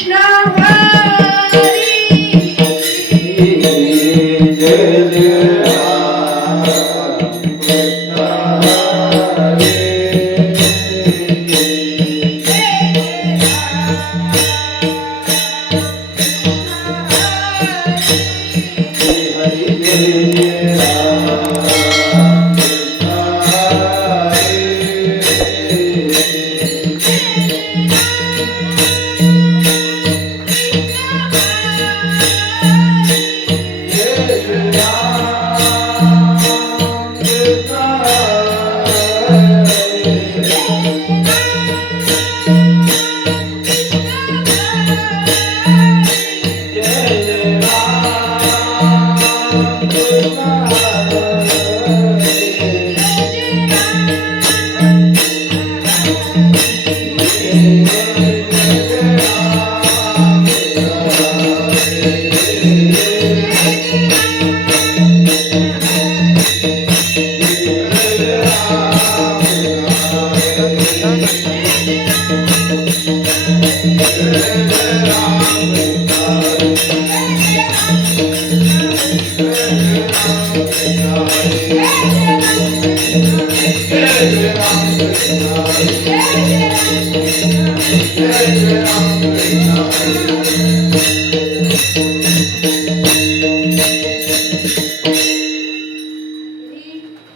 कृष्ण हरी जय जय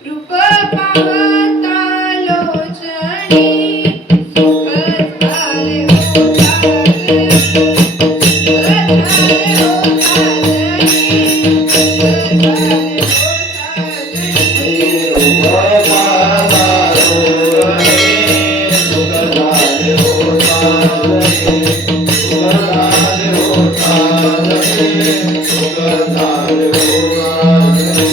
रूप पाहता लोचनी सुख झाले हो साजनी सुख झाले हो साजनी सुख झाले हो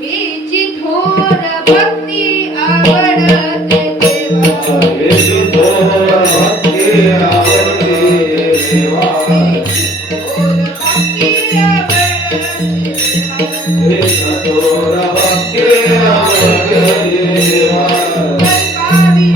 हिची थोर भक्ती आवडते देवा थोर भक्ती आवडते देवा कल्पावी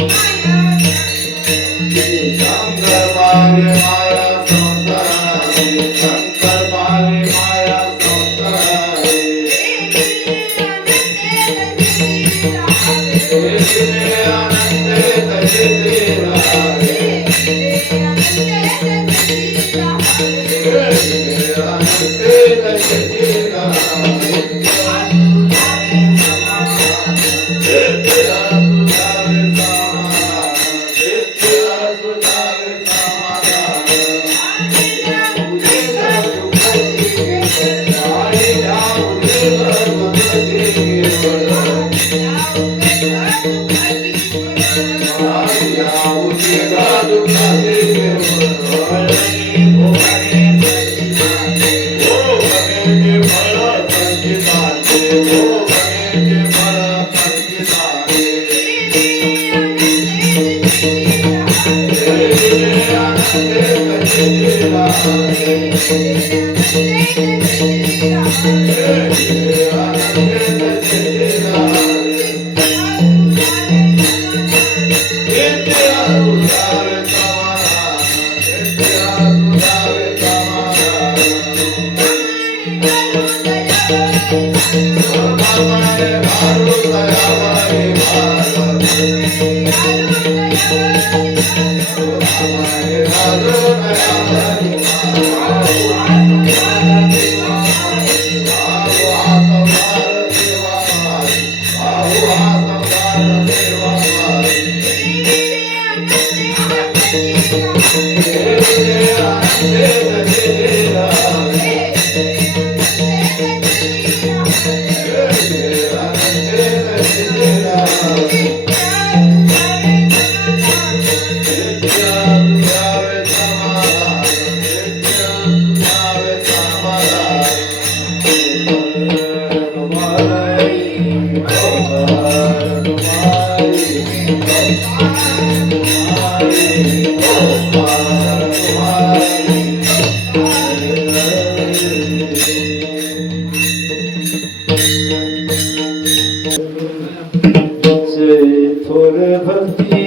थोर भक्ती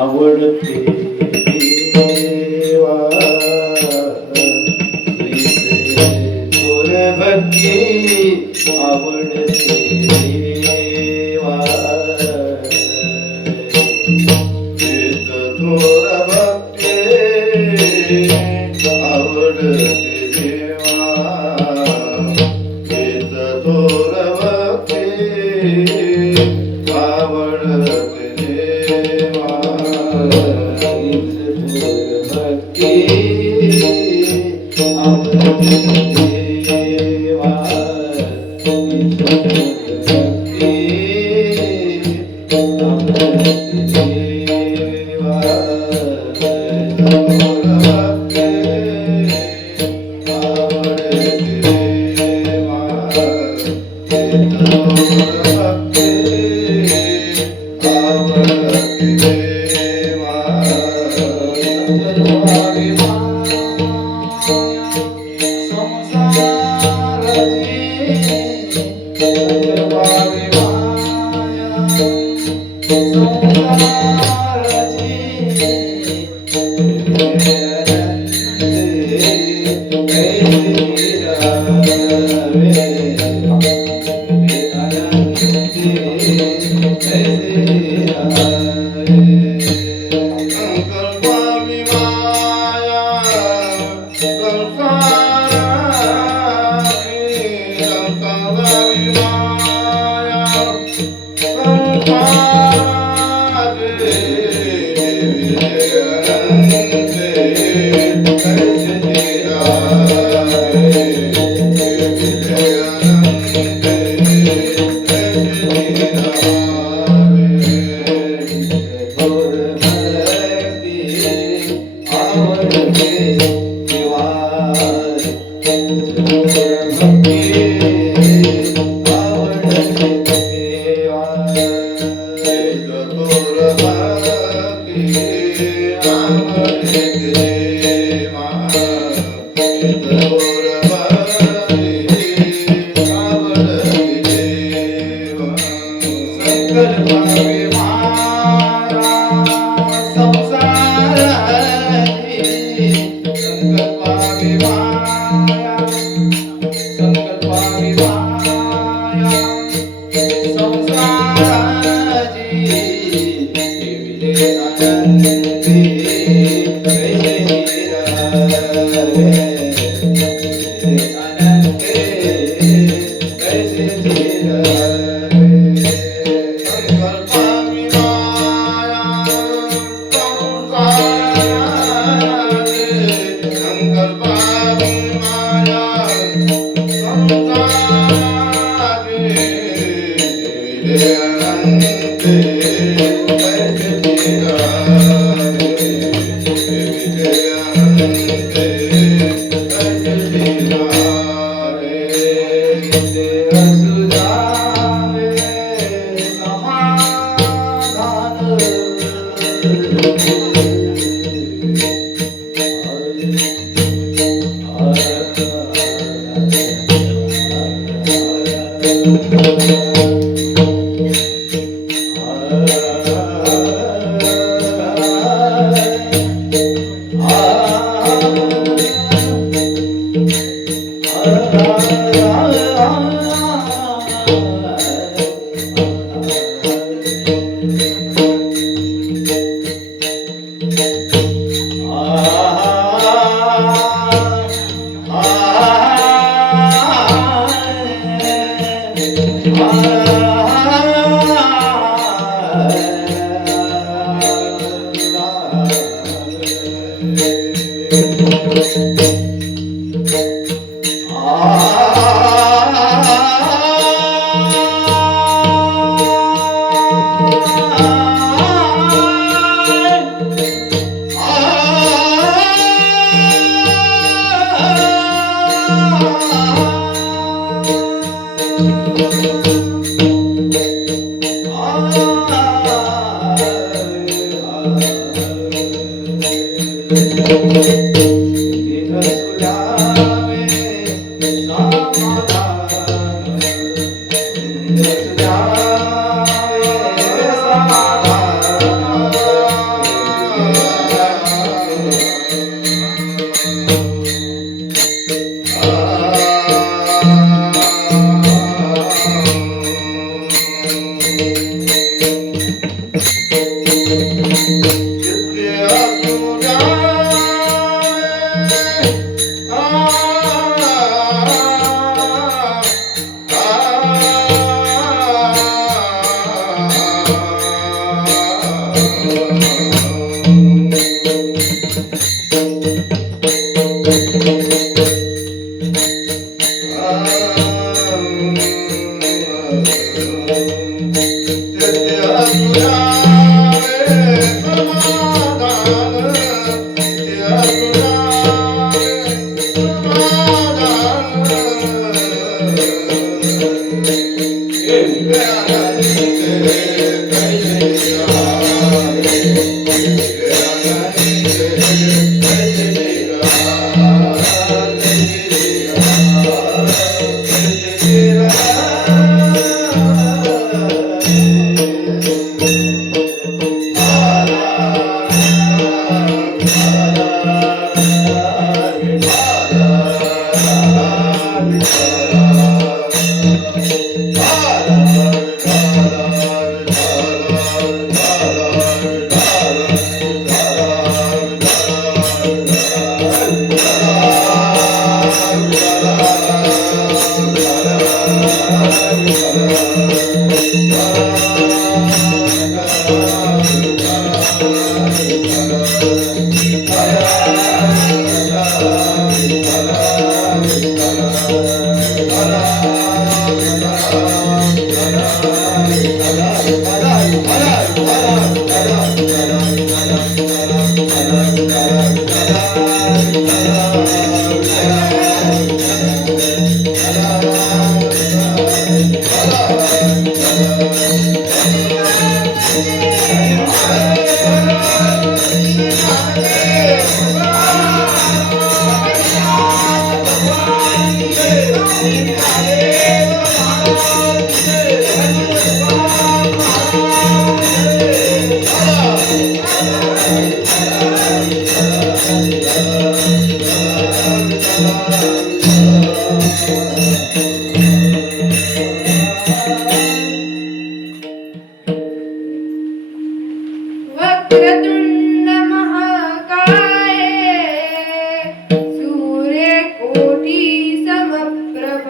आवडते देवा थोर भक्ती आवडते देवा थोर भक्ती आवडते देवा थोर भक्ती आवडते देवा भक्ती आवडते देवा भक्ती आवडते देवा आवडते देवा वक्रतुंड महाकाय सूर्यकोटि समप्रभ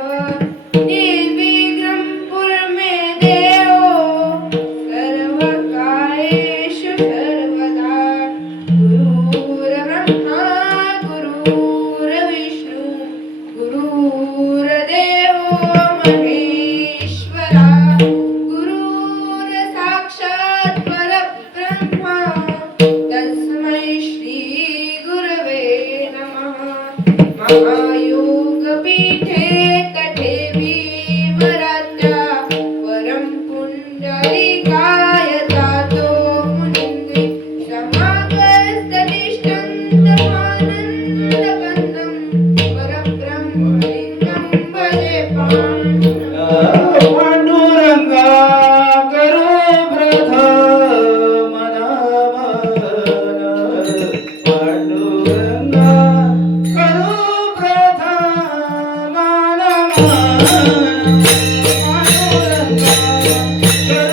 निर्विघ्नं कुरु मे देव सर्वकार्येषु सर्वदा गुरुर्ब्रह्मा गुरुर्विष्णु गुरुर्देवो महेश्वरा गुरुर्साक्षात् परब्रह्मा तस्मै श्री गुरवे नमः महायोगपीठे तटे भीमरात्या परं पुण्डरीकाय तातो मुनिन्द्रे समागस्ततिष्ठन्तमानन्दकन्दं परब्रह्मलिङ्गं भजे पांडुरंगा करो प्रथम नमन पांडुरंगा करो प्रथम नमन पांडुरंगा करो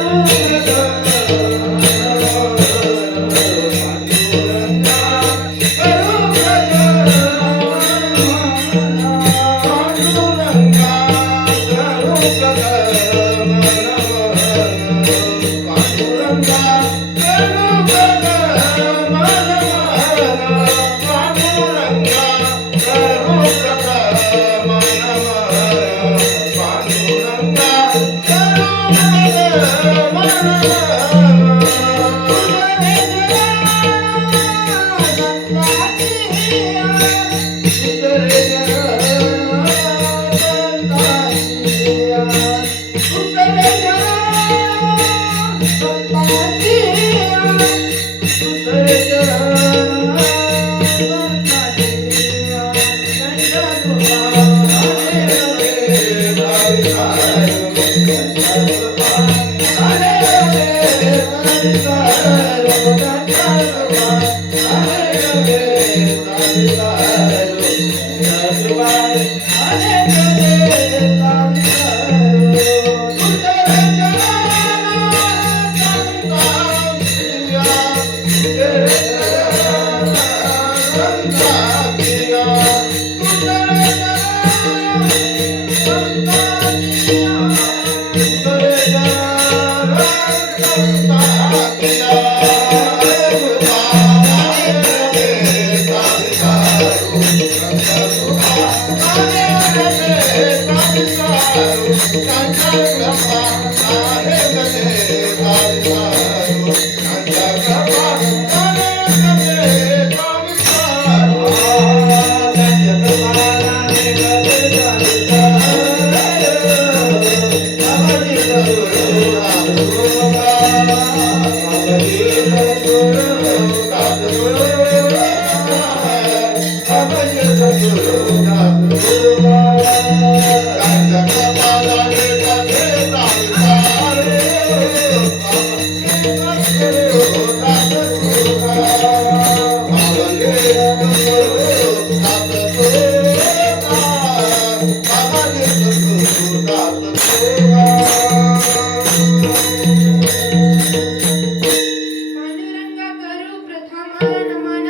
पांडुरंगा करू प्रथम नमन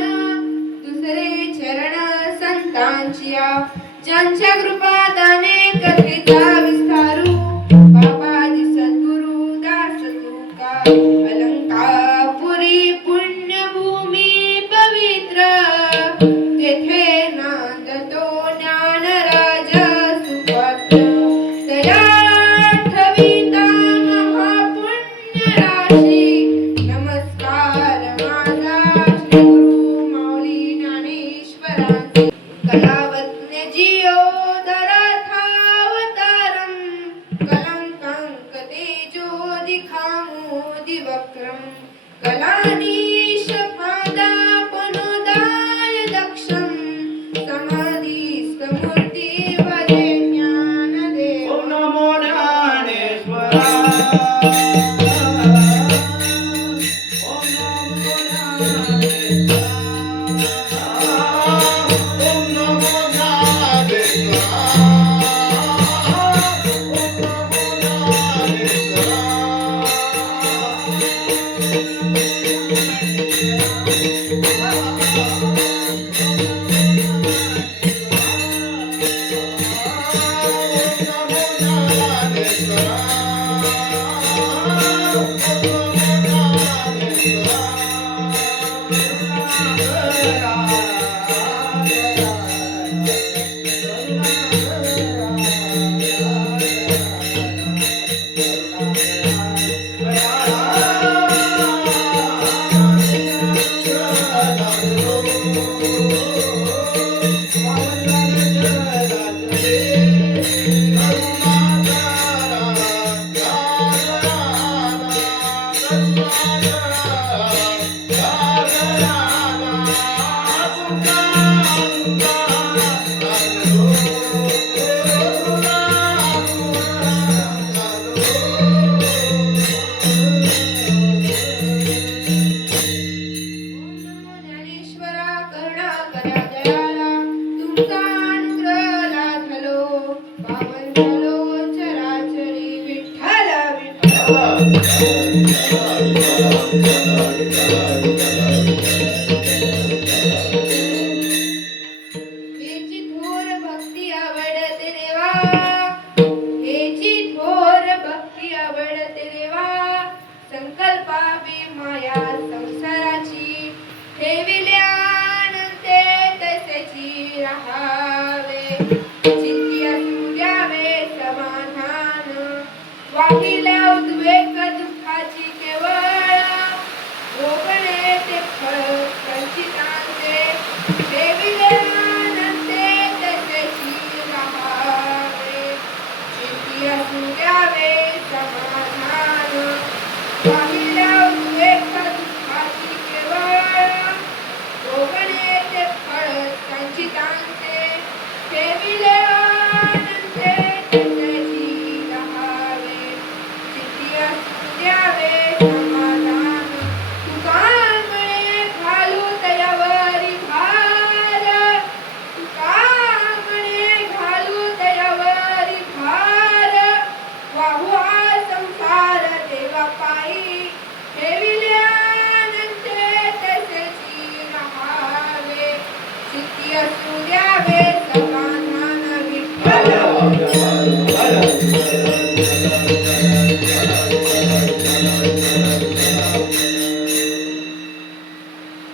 दुसरे चरण संतांचिया ज्यांच्या कृपात अनेक कथेचा विस्तारू बाबाजी सद्गुरु दास तुका अलंकापुरी पुण्यभूमी पवित्र तेथे नांदतो ज्ञानराज सुपात्र दया ठविता महापुण्यराशी नमस्कार माझा श्री गुरु माऊली ज्ञानेश्वरांचे कलावत्न्य जियोदरथावतारं कलंकं तेजो दिखामोदिवक्रं कलानीश पादापनोदाय दक्षं समाधिस्थ मूर्ति भजे ज्ञानदेव ओम नमो ज्ञानेश्वरा ओम नमो ज्ञानेश्वरा ओम नमो ज्ञानेश्वरा ओम नमो ज्ञानेश्वरा हेची थोर भक्ती आवडते देवा, हेची थोर भक्ती आवडते देवा, संकल्पावे माया संसाराची, ठेविल्यानंते तसेची राहावे, चित्ती असू द्यावे समाधान, वाहिल्या उद्वेग दुःखाची केवळ, भोगणे ते फळ संचितांचे, ठेविल्यानंते तसेची राहावे, चित्ती असू द्यावे समाधान, वाहिल्या उद्वेग दुःखाची केवळ, भोगणे ते फळ संचितांचे, ठेविल्यानंते तसेची राहावे, चित्ती असू द्यावे समाधान, तुका म्हणे घालू दयावरी भार, तुका म्हणे घालू दयावरी भार, वाहू हा संसार देवा पायी, ठेविल्यानंते तसेची राहावे, चित्ती असू द्यावे समाधान विठ्ठल.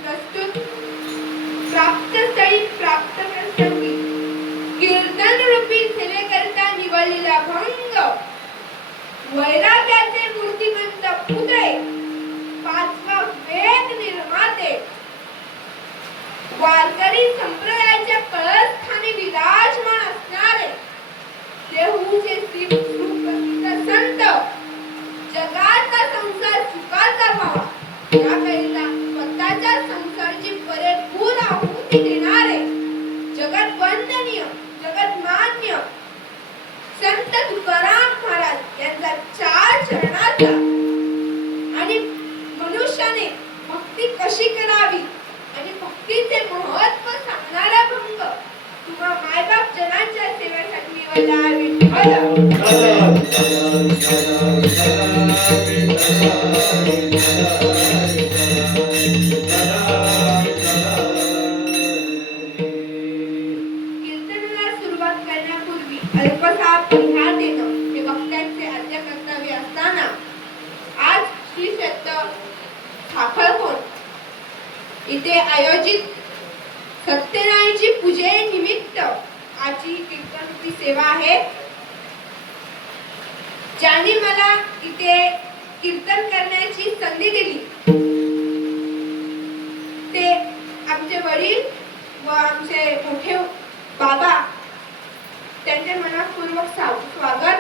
प्रस्तुत प्राप्तस्थळी प्राप्त प्रसंगी कीर्तन रूपी सेवेकरता निवडलेला भंग, वैराग्याचे मूर्तिमंत पुतळे, पाचवा वेद निर्माते, वारकरी संप्रदायाच्या कळस्थानी विराजमान असणारे देहूचे श्री सुप्रसिद्ध संत, जगाचा संसार सुखाचा व्हावा याकरिता स्वतःच्या संसाराची पुरेपूर आहुती देणारे जगत वंदनीय जगतमान्य संत तुकाराम महाराज यांचा चार चरणाचा आणि मनुष्याने भक्ती कशी करावी आणि भक्तीचे महत्त्व सांगणारा भंग तुम्हा मायबाप जनांच्या सेवेसाठी निवडला आहे विठ्ठल. कीर्तनाला सुरुवात करण्यापूर्वी अल्पसा परिहार देणं हे वक्त्यांचे आद्य कर्तव्य असताना आज श्री क्षेत्र खापरकोण इथे आयोजित सत्यनारायणची पूजेनिमित्त आजची कीर्तनाची सेवा आहे. ज्यांनी मला इथे कीर्तन करण्याची संधी दिली ते आमचे वडील व आमचे मोठे बाबा, त्यांचे मनपूर्वक स्वागत.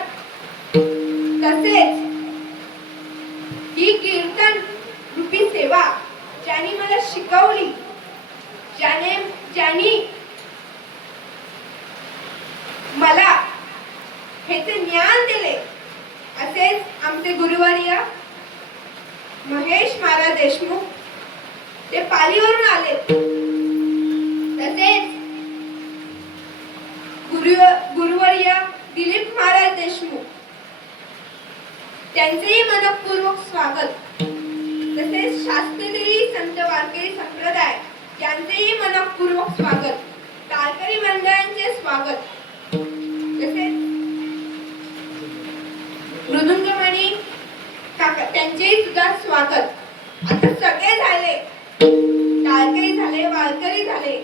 तसेच ही कीर्तन रूपी सेवा ज्यांनी मला शिकवली, ज्यांनी मला ह्याचे ज्ञान दिले, असेच आमचे गुरुवर्य महेश महाराज देशमुख, ते पालीवरून आले. तसेच गुरुवर्य दिलीप महाराज देशमुख, त्यांचेही मनपूर्वक स्वागत. तसेच शास्त्री संत वारकरी संप्रदाय यांचेही मनपूर्वक स्वागत. टाळकरी मंडळांचे स्वागत. तसेच मृदुंगमणी काका त्यांचेही सुद्धा स्वागत. आता सगळे झाले, टाळकरी झाले, वारकरी झाले,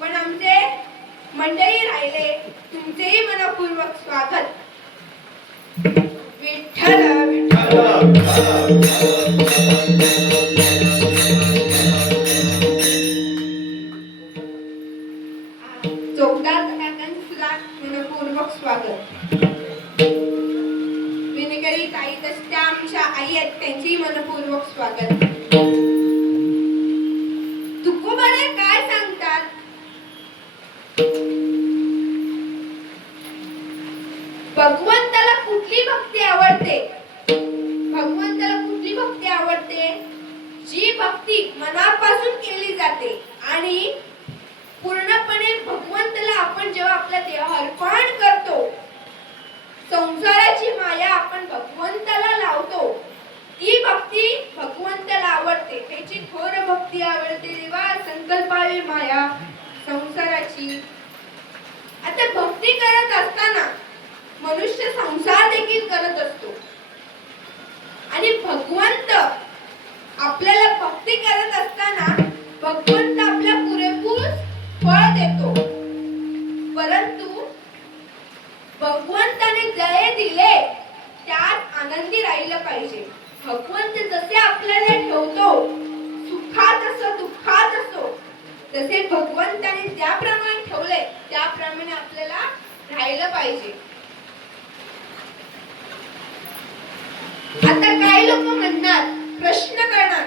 पण आमचे मंडळी राहिले. तुमचेही मनपूर्वक स्वागत. विठ्ठल विठ्ठल. चौदार काकांचे सुद्धा मनपूर्वक स्वागत. विनेकरी ताई तसल्या आमच्या आई आहेत, त्यांचेही मनपूर्वक स्वागत. तुकोबाने काय सांगतात? भगवंताला कुठली भक्ती आवडते? भगवंताला कुठली भक्ती आवडते? जी भक्ती मनापासून केली जाते आणि पूर्णपणे भगवंताला आपण जेव्हा आपला देह अर्पण करतो, संसाराची माया आपण भगवंताला लावतो, ही भक्ती भगवंताला आवडते, त्याची थोर भक्ती आवडते देवा संकल्पावे माया संसाराची. आता भक्ती करत असताना मनुष्य संसार देखील करत असतो आणि भगवंत आपल्याला भक्ती करत असताना भगवंत आपल्या पुरेपूर फळ देतो. परंतु भगवंताने जे दिले त्यात आनंदी राहिलं पाहिजे. भगवंत जसे आपल्याला ठेवतो, सुखात असो दुःखात असो, तसे भगवंताने ज्याप्रमाणे ठेवले त्याप्रमाणे आपल्याला राहिलं पाहिजे. आता काही लोक म्हणणार, प्रश्न करणार,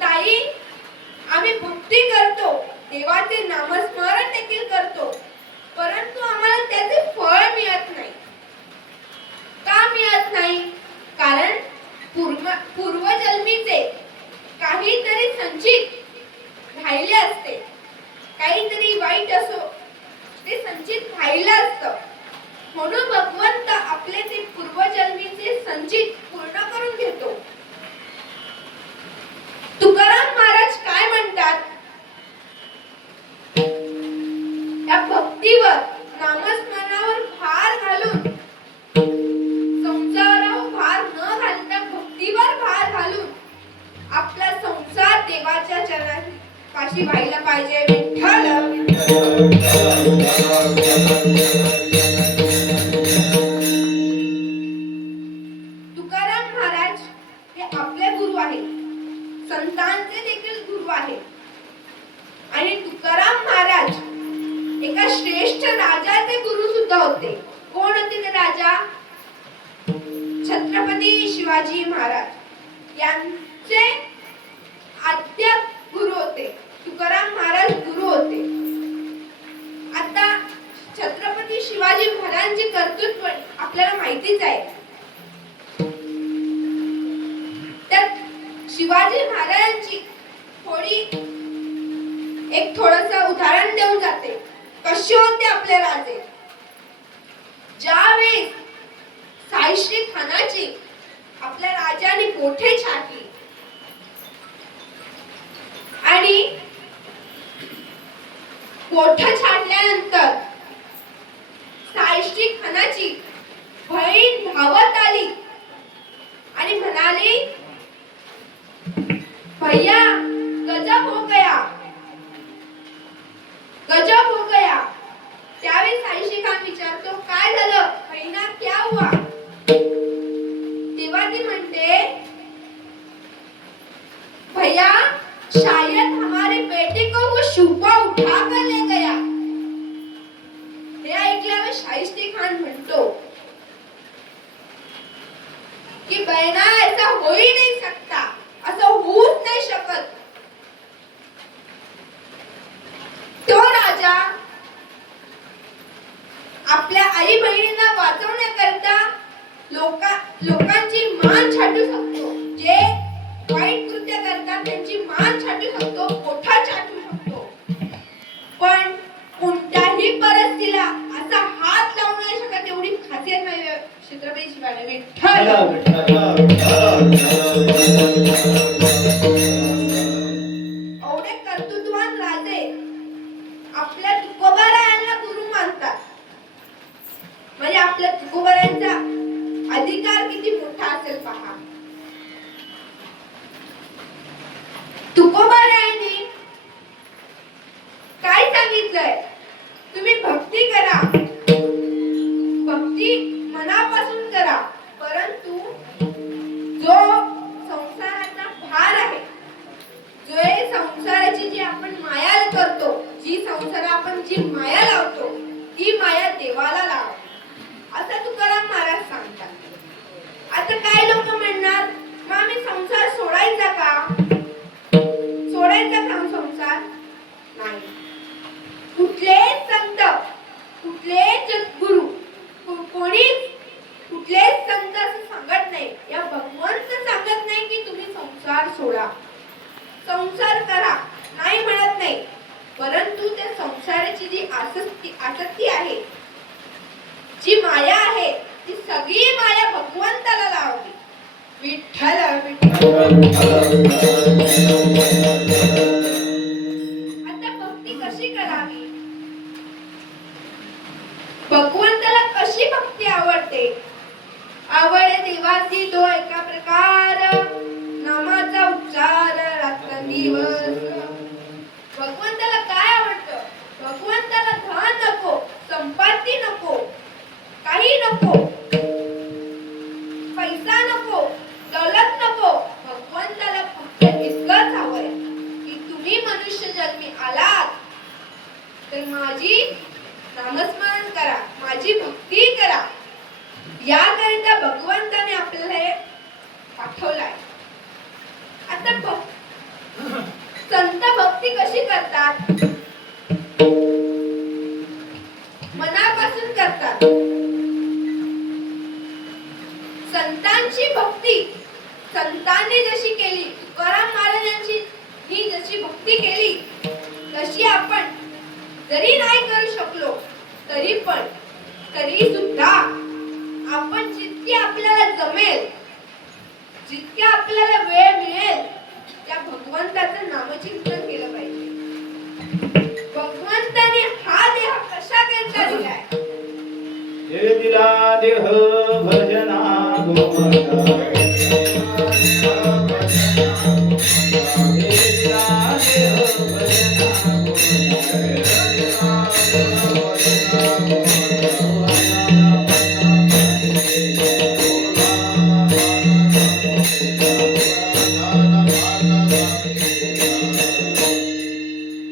ताई आम्ही भक्ती करतो, देवाचे नामस्मरण देखील करतो, परंतु आम्हाला त्याचे फळ मिळत नाही. का मिळत नाही? कारण पूर्वजन्मीचे काहीतरी संचित राहिले असते, काहीतरी वाईट असो ते संचित राहिलं असतं. म्हणून भगवंत आपले ते पूर्वजन्मीचे संचित पूर्ण करून घेतो. तुकाराम महाराज काय म्हणतात? या भक्तीवर नामस्मरणावर भार घालून, संसारावर भार न घालता भक्तीवर भार घालून आपला संसार देवाच्या चरणापाशी व्हायला पाहिजे. तुकाराम महाराज हे आपले गुरु आहेत, संतांचे देखील गुरु आहेत. आणि तुकाराम महाराज एका श्रेष्ठ राजाचे गुरु सुद्धा होते. कोण होते ते राजा? छत्रपती शिवाजी महाराज यांचे आद्य गुरु होते. तुकाराम महाराज गुरु होते. आता छत्रपती शिवाजी महाराजांचे कर्तृत्व आपल्याला माहितीच आहे. तर शिवाजी महाराजांची थोडस उदाहरण देऊन जाते. कसे होते आपले राजे? ज्यावेळेस सायश्री खानाची आपल्या राजाने कोठे छाटली आणि कोठ छाटल्यानंतर सायश्री खानाची बहीण धावत आली आणि म्हणाली, भैया गजब हो गया, गजब हो गया. त्यावेळी सायश्री खान विचारतो, काय झालं बहिणा, क्या हुआ? तेव्हा ती म्हणते, भैया शायद हमारे बेटे को वो शुपा उठा कर ले गया. हे ऐकल्यावर शाहिस्ते खान म्हणतो की बहना ऐसा हो ही नहीं सकता, असं होऊच नाही शकत. तो राजा आपल्या आई बहिणींना वाचवण्याकरता लोकांची मान छाटू शकतो. जे वाईट कृत्य करतात त्यांची मान छाटू शकतो, कोठा छाटू शकतो. पण कोणत्याही परिस्थितीला असा हात लावू नाही शकत एवढी खासियत नाही छत्रपती शिवाजी विठ्ठल. एवढे कर्तृत्ववान राजे आपल्या तुकोबारायांना गुरु मानतात. म्हणजे आपल्या तुकोबारायांचा अधिकार किती मोठा असेल पहा. तुकोबारायांनी काय सांगितलंय? तुम्ही भक्ती करा, भक्ती मनापासून करा, परंतु जो संसाराचा भार आहे, जो संसाराची जी आपण माया करतो, आपण जी माया लावतो, ती माया देवाला लावा, असं तुकाराम महाराज सांगतात. आता काय लोक म्हणणार, मग आम्ही संसार सोडायचा का? सोडायचा का संसार? नाही. कुठलेच संत, कुठलेच गुरु, कुठलेच संत असं सांगत नाही, या भगवंत सांगत नाही की तुम्ही संसार सोडा, संसार करा, नाही म्हणत नाही. परंतु त्या संसाराची जी आसक्ती आहे, जी माया आहे, ती सगळी माया भगवंताला लावावी. विठ्ठल विठ्ठल. आता भक्ती कशी करावी? भगवंताला कशी भक्ती आवडते? आवडे देवाची तो एका प्रकार, नामाचा उच्चार रात्रंदिवस. भगवंताला काय आवडतं? भगवंताला धन नको, संपत्ती नको, काही नको, पैसा नको, दौलत नको. भगवंताला फक्त इतकंच हवंय की तुम्ही मनुष्य जन्मी आलात तर माझी नामस्मरण करा, माझी भक्ती करा. याकरिता भगवंताने आपल्याला हे पाठवलाय. आता संत भक्ती कशी करतात? मनापासून करतात. संतांची भक्ती संतांनी जशी केली, तुकाराम महाराजांची ही जशी भक्ती केली तशी आपण जरी नाही करू शकलो तरी सुद्धा आपण जितकी आपल्याला जमेल, जितके आपल्याला वेळ मिळेल त्या भगवंताचं नामचिंतन केलं पाहिजे. भगवंताने हा देह कशा करता दिलाय? हे दिला देह भजना गोमटा.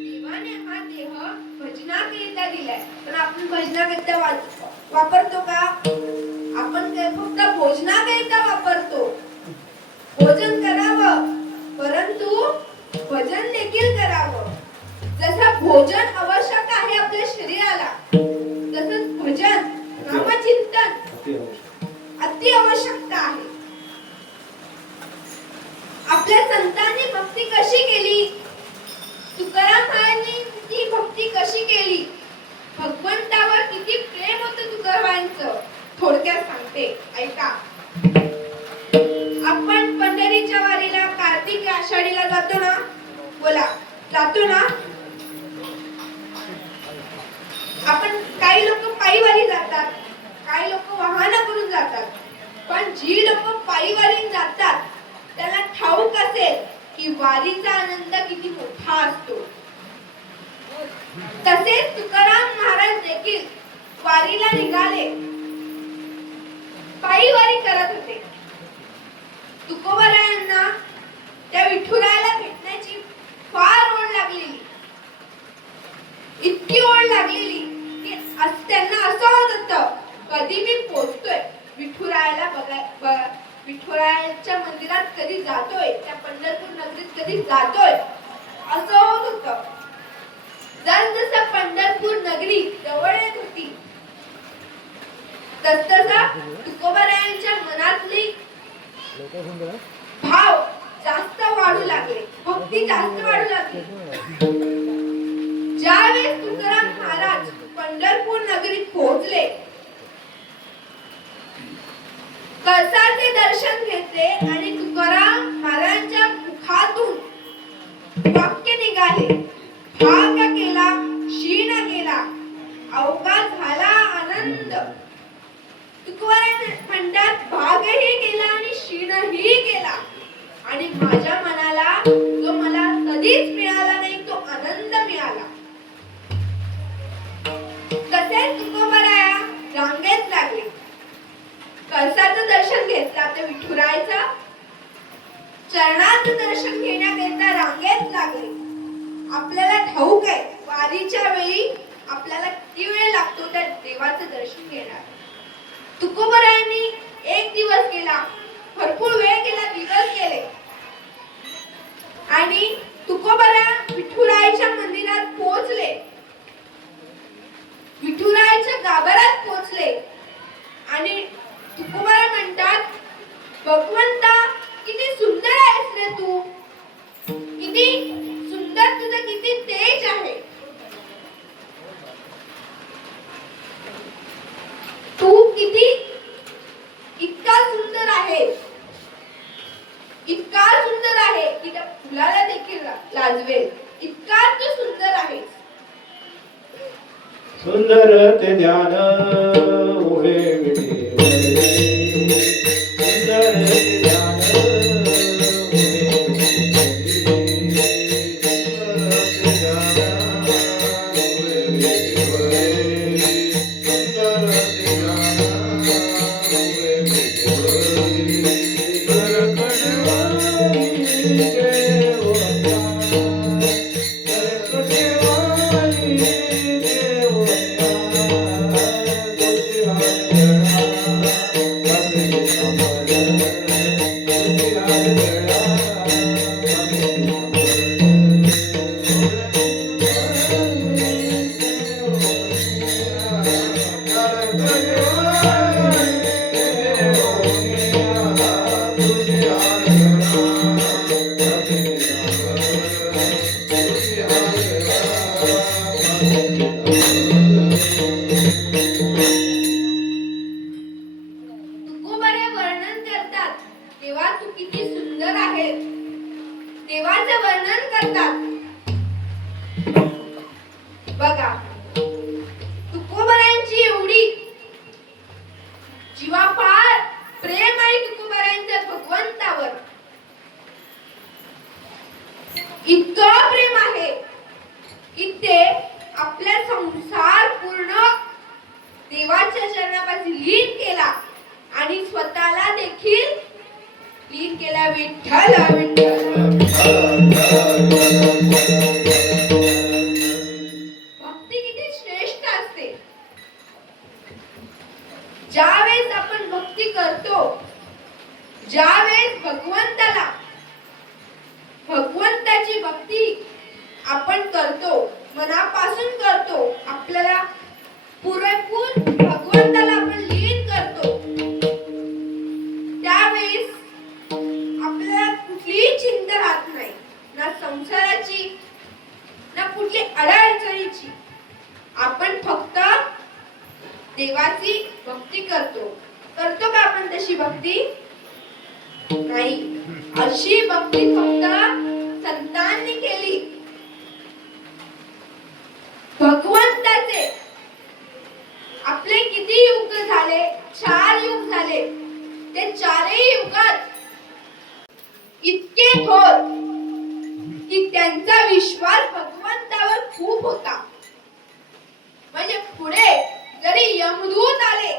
देवाने हा देह भजनाकरिता दिलाय, पण आपण भजनाकरिता वापरतो का? आपण फक्त भोजनाकरिता वापरतो. भोजन करावं परंतु भजन देखील करावं. जसं भोजन आवश्यक आहे आपल्या शरीराला, तसंच भजन नामचिंतन अति आवश्यकता आहे. आपल्या संतांनी भक्ती कशी केली? तुकाराम महाराजांनी ती भक्ती कशी केली? भगवंतावर किती प्रेम होतं तुकारामांचं, थोडक्यात सांगते, ऐका. आपण पंढरीच्या वारीला कार्तिक आषाढीला जातो ना? बोला, जातो ना? आपण काही लोक पायी वारी जातात, काही लोक वाहन करून जातात. पण जी लोक पायी वारीने जातात त्यांना ठाऊक असेल की वारीचा आनंद किती मोठा असतो. तसेच तुकाराम महाराज देखील वारीला निघाले, पायी वारी करत होते. तुकोबारायांना त्या विठुरायाला भेटण्याची फार ओढ लागलेली, इतकी ओढ लागलेली की त्यांना असं होत होतं कधी मी पोचतोय विठुरायाला विठुरायाच्या मंदिरात कधी जातोय, त्या पंढरपूर नगरीत कधी जातोय, असं होत होतं. जसजसं पंढरपूर नगरी जवळ येत होती तसतसा तुकोबारायांच्या मनातली भाव जास्त वाढू लागले, भक्ती जास्त वाढू लागली. ज्यावेळेस तुकाराम महाराज पंढरपूर नगरीत पोहोचले, कळसाचे दर्शन घेतले आणि तुकाराम महाराजांच्या मुखातून वाक्य निघाले, भाग केला क्षीण केला अवघा झाला आनंद. तुकोबाराय म्हणतात भागही केला आणि क्षीणही केला आणि माझ्या मनाला जो मला कधीच मिळाला नाही तो आनंद मिळाला. तसेच तुकोबाराया रांगेत लागले, कळसाचं दर्शन घेतला ते विठुरायचं, चरणाचं दर्शन घेण्याकरिता रांगेत लागले. आपल्याला ठाऊक आहे वारीच्या वेळी आपल्याला किती वेळ लागतो त्या देवाचं दर्शन घेणार. तुकोबारायांनी एक दिवस गेला, भरपूर वेळ गेला, दिवस गेले आणि तुकोबाराया विठुरायाच्या मंदिरात पोहोचले, विठुरायाच्या गाभाऱ्यात पोहोचले आणि तुकोबाराय म्हणतात, भगवंता किती सुंदर आहेस रे तू, किती सुंदर, तुझं किती तेज आहे, तू किती इतका सुंदर आहेस. लाजवेल इतका तू सुंदर आहेस. सुंदर ते ध्यान उभे विठेवरी. सुंदर ते ध्यान उभे विठेवरी. सुंदर ते ध्यान उभे विठेवरी. सुंदर ते ध्यान उभे विठेवरी. करकटवाणी देवता. करकटवाणी देवता. तुझी आंधळा आम्ही संभळ. तुझी आंधळा आम्ही तुकोबरे वर्णन करतात तेव्हा तू किती सुंदर आहे. देवाचे वर्णन करतात. बघा तुकोबऱ्यांची एवढी जीवापाड प्रेम आहे तुकोबऱ्यांच्या भगवंतावर. इतकं प्रेम आहे की ते आपला संसार पूर्ण देवाच्या चरणापाशी लीन केला आणि स्वतःला देखील लीन केला. विठ्ठल विठ्ठल. भक्ती किती श्रेष्ठ असते. ज्यावेळेस आपण भक्ती करतो, ज्यावेळेस भगवंताची भक्ती आपण करतो, मनापासून करतो, आपल्याला पुरेपूर भगवंताला आपण लीन करतो, त्यावेळेस आपल्याला कुठलीही चिंता राहत नाही. ना संसाराची ना कुठली अडचणीची. आपण फक्त देवाची भक्ती करतो. करतो का आपण तशी भक्ती? नाही. अशी भक्ती फक्त संतांनी केली. भगवंताचे आपले किती युग झाले? 4 युग झाले. ते 4ही युगात इतके थोर की त्यांचा विश्वास भगवंतावर खूप होता. म्हणजे पुढे जरी यमदूत आले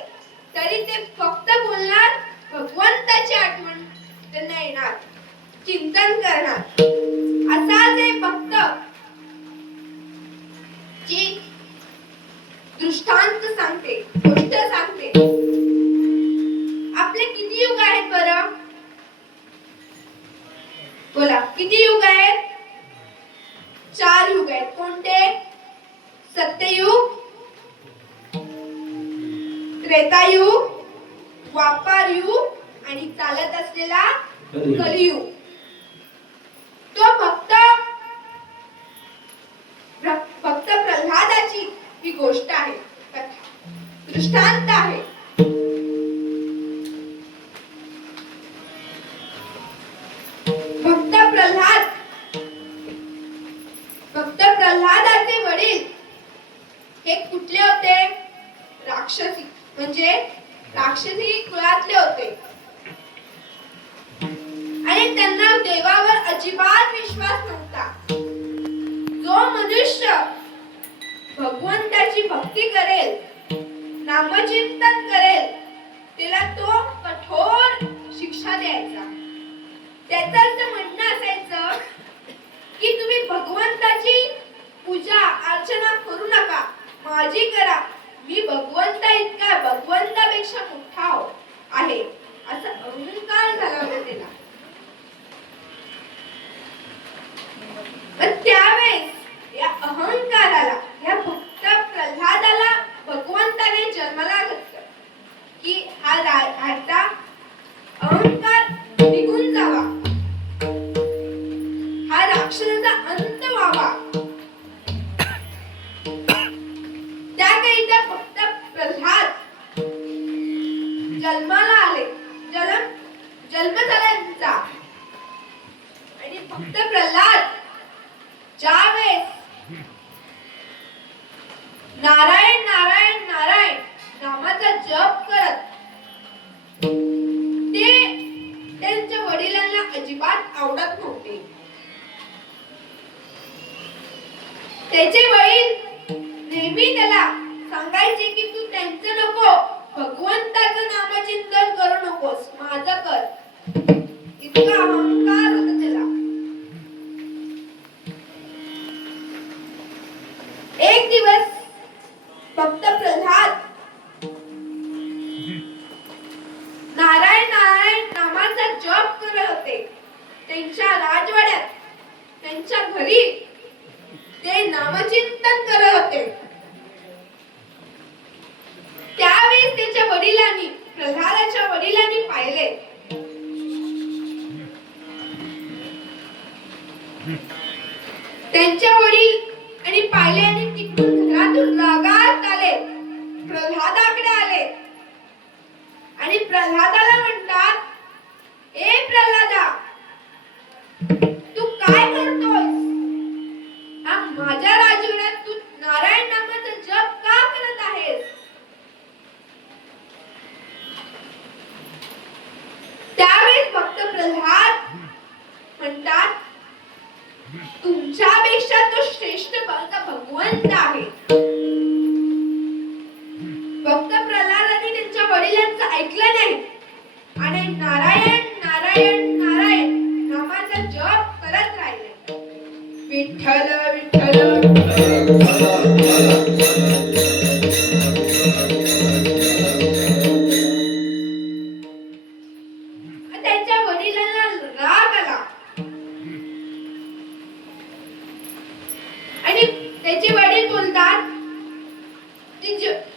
तरी ते फक्त बोलणार, भगवंताची आठवण त्यांना येणार, चिंतन करणार. असा जे भक्त जी दृष्टांत सांगते, गोष्ट सांगते. आपले किती युग आहेत बरं? बोला किती युग आहेत? 4 युग आहेत. कोणते? सत्ययुग, त्रेतायुग, द्वापार युग आणि चालत असलेला कलियुग. तो भक्त प्रल्हादाची ही गोष्ट आहे, कथा, दृष्टांत आहे. भक्त प्रल्हादाचे वडील हे कुठले होते? राक्षसी, म्हणजे राक्षसी कुळातले होते. आणि त्यांना देवावर अजिबात विश्वास नव्हता. जो मनुष्य भगवंताची भक्ती करेल, नामचिंतन करेल, त्याला तो कठोर शिक्षा द्यायचा. त्याचं असं म्हणणं असायचं की तुम्ही भगवंताची पूजा अर्चना करू नका, माझी करा. मी भगवंता इतका, भगवंतापेक्षा मोठा आहे, असा अहंकार झाला होता त्याला. त्यावेळेस या अहंकाराला, या भक्त प्रल्हादाला भगवंताने जन्माला घातलं की ह्याचा अहंकार निघून जावा, हा राक्षसाचा अंत व्हावा. त्याकरिता भक्त प्रल्हाद जन्माला आले. जन्म झाला त्यांचा. आणि भक्त प्रल्हाद त्याचे वडील नेहमी त्याला सांगायचे की तू त्यांचं नको, भगवंताचं नामचिंतन करू नकोस, माझं कर. इतका अहंकार होता त्याला. एक दिवस भक्त प्रल्हाद नारायण नारायण नामाचा जप करत होते. त्यांच्या राजवाड्यात, त्यांच्या घरी ते नामचिंतन करत होते. त्यावेळी त्याच्या वडिलांनी, प्रल्हादाच्या वडिलांनी पाहिले. त्यांच्या वडील आणि पाहिले आणि तिकडून घरातून रागात आले, प्रल्हादाकडे आले आणि प्रल्हादाला म्हणतात, ए प्रल्हादा, तू काय करतोस? माझ्या राजवाड्यात तू नारायण नामाचा जप का करत आहेस? त्यावेळेस भक्त प्रल्हाद म्हणतात, तुमच्यापेक्षा तो श्रेष्ठ भगवंत आहे. भक्त प्रल्हादांनी त्यांच्या वडिलांचं ऐकलं नाही आणि नारायण नारायण नारायण नामाचा जप करत राहिले. विठ्ठल विठ्ठल त्यांच्या वडिलांना राग आला आणि त्याचे वडील बोलतात,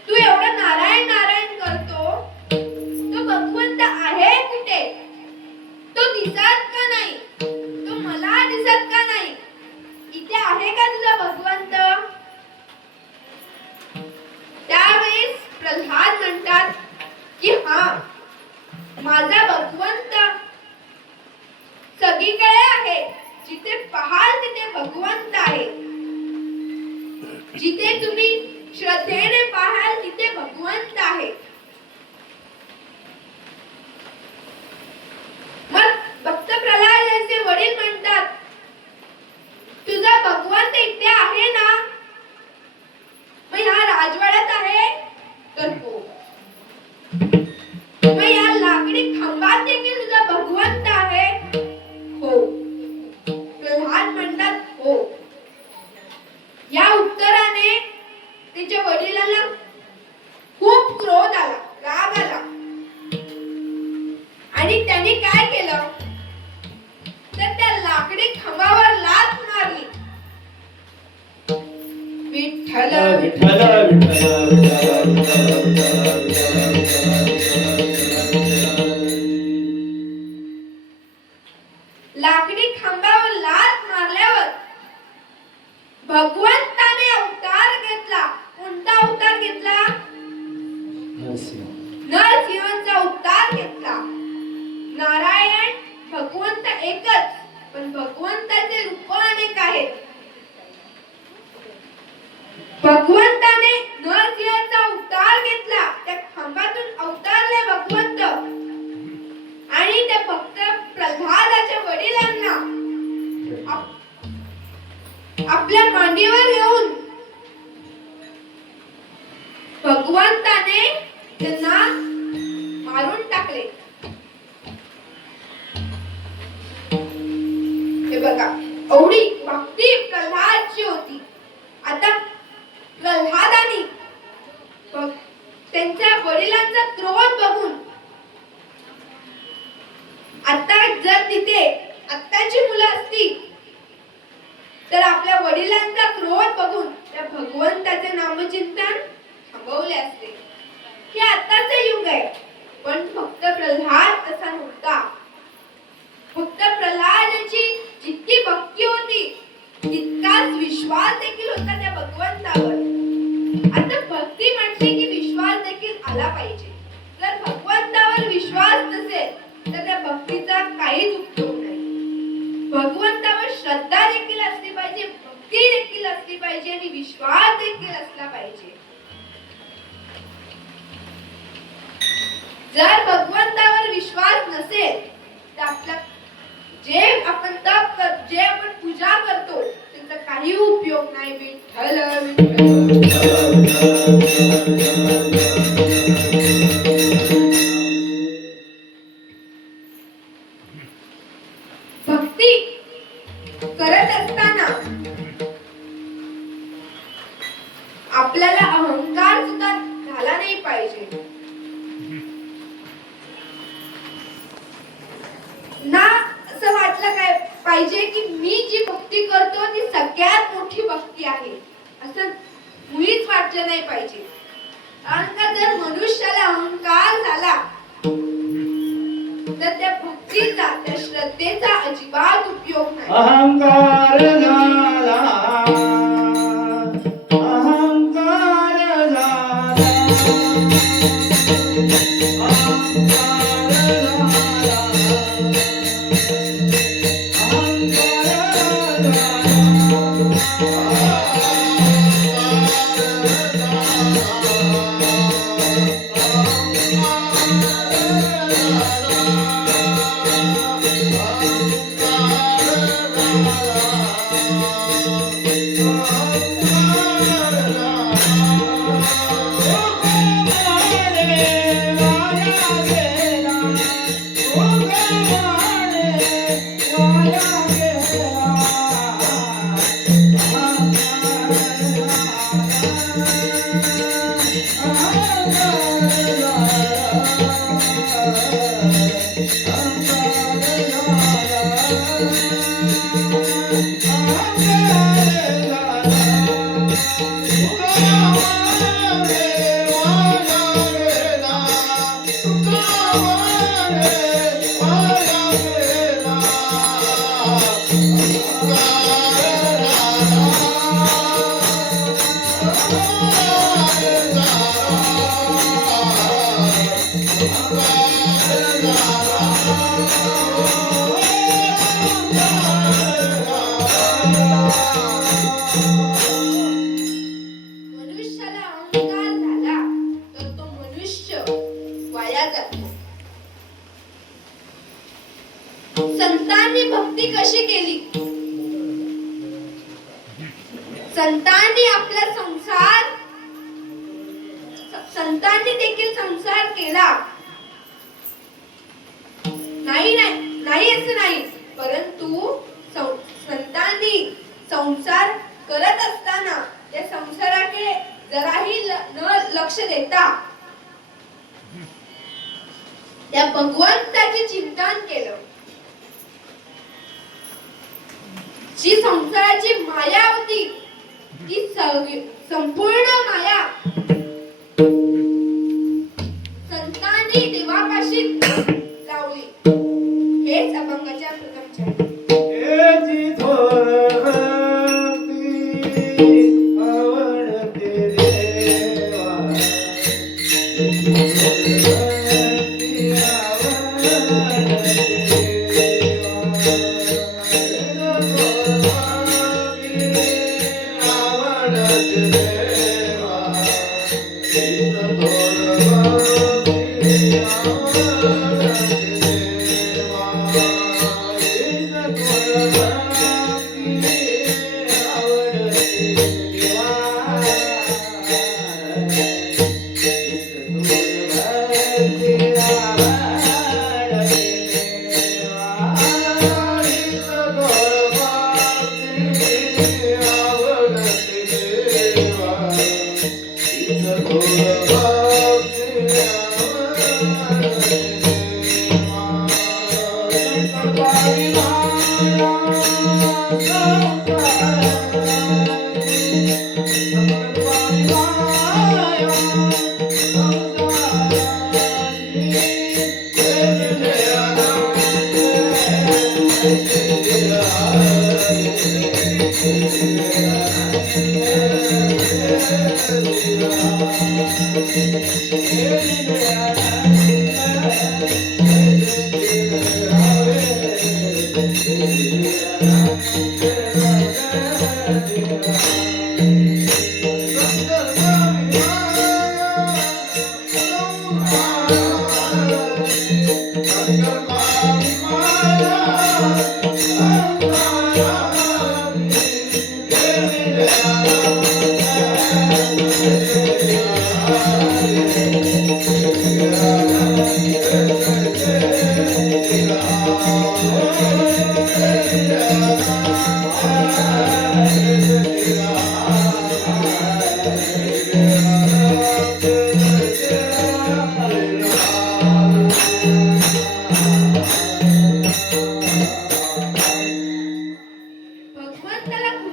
तू एवढं नारायण नारायण करतो, तो भगवंत आहे कुठे? तो दिसत का नाही? तो मला दिसत का नाही? इथे आहे का तुझा भगवंत? त्यावेळेस प्रल्हाद म्हणतात की हा, माझा भगवंत सगळीकडे आहे. जिथे पाहाल तिथे भगवंत आहे. जिथे तुम्ही श्रद्धेने पाहाल तिथे भगवंत आहे. मग भक्त प्रल्हादाचे वडील म्हणतात, तुझा भगवंत इथे आहे ना? मग ह्या राजवाड्यात आहे? तर हो. मग या लाकडी खांबात देखील तुझा भगवंत आहे? हो. प्रल्हाद म्हणतात, हो. या उत्तराने त्याच्या वडिलांना खूप क्रोध आला, राग आला आणि त्यांनी काय केलं तर त्या लाकडी खांबावर लाथ मारली. विठ्ठल विठ्ठल विठ्ठल लाकडी खांबावर लाथ मारल्यावर भगवंताने अवतार घेतला. कोणता अवतार घेतला? नरसिंहाचा अवतार घेतला. नारायण भगवंत एकच, पण भगवंताचे रूप अनेक आहेत. भगवंताने नरसिंहाचा अवतार घेतला. त्या खांबातून अवतारले भगवंत आणि त्या भक्त प्रल्हादाच्या वडिलांना आपल्या मांडीवर घेऊन भगवंताने त्यांना मारून टाकले. हे बघा, एवढी भक्ती प्रल्हादची होती. आता प्रल्हादाने त्यांच्या वडिलांचा क्रोध बघून, आता जर तिथे आत्ताची मुलं असती तर आपल्या वडिलांचा क्रोध बघून त्या भगवंताचे नामचिंतन थांबवले असते. हे आताचे युग आहे, पण भक्त प्रल्हाद तसा नव्हता. भक्त प्रल्हादाची जितकी भक्ती होती तितकाच विश्वास देखील होता त्या भगवंतावर. आता भक्ती म्हटली की विश्वास देखील आला पाहिजे. जर भगवंतावर विश्वास नसेल तर त्या भक्तीचा काहीच उपयोग नाही. भगवंतावर श्रद्धा देखील असली पाहिजे, भक्ती देखील असली पाहिजे आणि विश्वास देखील असला पाहिजे. जर भगवंतावर विश्वास नसेल तर आपला जे आपण तप करतो, जे आपण पूजा करतो त्याचा काही उपयोग नाही. भक्ती करत असताना आपल्याला अहंकार सुद्धा झाला नाही पाहिजे ना. असं वाटलं काय पाहिजे की मी जी भक्ती करतो ती सगळ्यात मोठी भक्ती आहे असं मुळीच वाटलं नाही पाहिजे. कारण का जर मनुष्याला अहंकार झाला तर त्या भक्तीचा त्या श्रद्धेचा अजिबात उपयोग नाही. अहंकार झाला, अहंकार झाला, मनुष्याला अहंकार झाला तर तो मनुष्य वाया जातो. संतांनी भक्ती कशी केली? संतांनी आपला संसार संतांनी देखील संसार केला नाही नाही नाही असं नाही, परंतु संतांनी संसार करत असताना त्या संसाराकडे जराही न लक्ष देता त्या भगवंताचे चिंतन केलं. जी संसाराची माया होती ती संपूर्ण माया संतांनी देवापाशी लावली. हेच अभंगाच्या प्रथम चरण. एजी थोर भक्ती आवडते देवा, भक्ती आवडते Yeah.